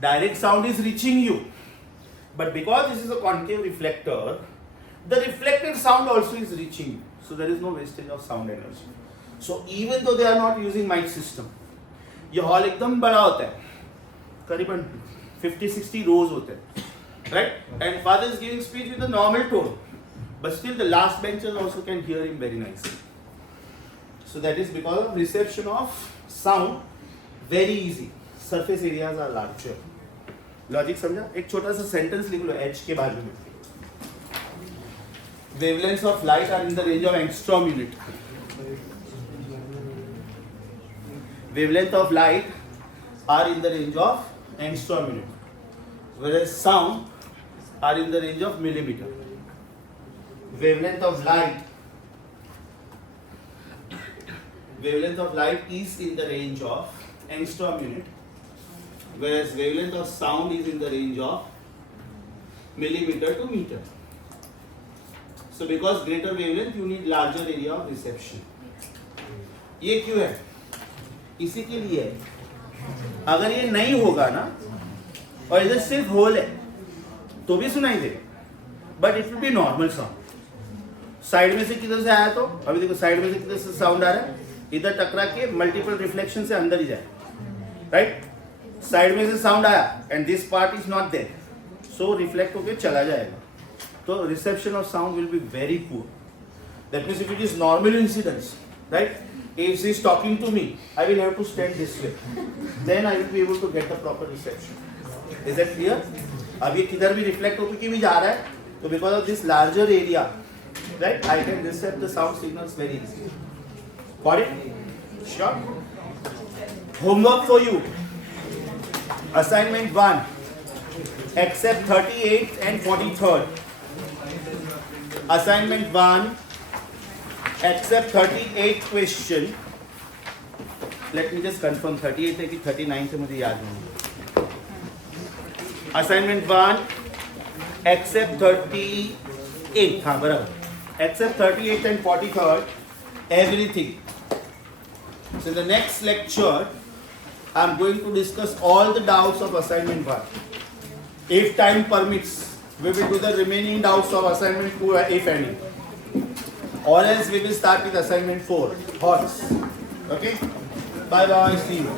direct sound is reaching you, but because this is a concave reflector, the reflected sound also is reaching you, so there is no wastage of sound energy. So even though they are not using mic system, ये hall एकदम बड़ा होता है, करीबन 50-60 रोज होते हैं, right? And father is giving speech with a normal tone, but still the last benchers also can hear him very nicely. So that is because of reception of sound, very easy. Surface areas are larger. Logic समझा? एक छोटा सा sentence लिख लो H के बाजू में. Wavelengths of light are in the range of angstrom unit. Wavelength of light are in the range of angstrom unit, whereas sound are in the range of millimeter. Wavelength of light is in the range of angstrom unit, whereas wavelength of sound is in the range of millimeter to meter. So because greater wavelength you need larger area of reception. ये क्यों है? इसी के लिए है. अगर ये नहीं होगा ना और इधर सिर्फ होल है तो भी सुनाई देगा, but it will be normal sound. Side में से किधर से आया, तो अभी देखो साइड में से किधर से साउंड आ रहा है, इधर टकरा के मल्टीपल रिफ्लेक्शन से अंदर ही जाए, राइट? साइड में से साउंड आया and this part is not there, so reflect होके चला जाएगा, तो reception of sound will be very poor. That means if it is normal incidence, right? If he is talking to me, I will have to stand this way. Then I will be able to get the proper reception. Is that clear? अब ये किधर भी reflect होकर भी जा रहा है, तो because of this larger area, right, I can receive the sound signals very easily. Got it? Sure. Homework for you. Assignment 1. Except 38th and 43rd. Assignment 1. Except 38th question. Let me just confirm 38th है कि 39th है, मुझे याद नहीं. Assignment 1. Except 38th, हाँ बराबर. Except 38th and 43rd, everything. So in the next lecture, I am going to discuss all the doubts of assignment 1. If time permits, we will do the remaining doubts of assignment 2, if any. Or else we will start with assignment 4, horse. Okay? Bye bye, see you.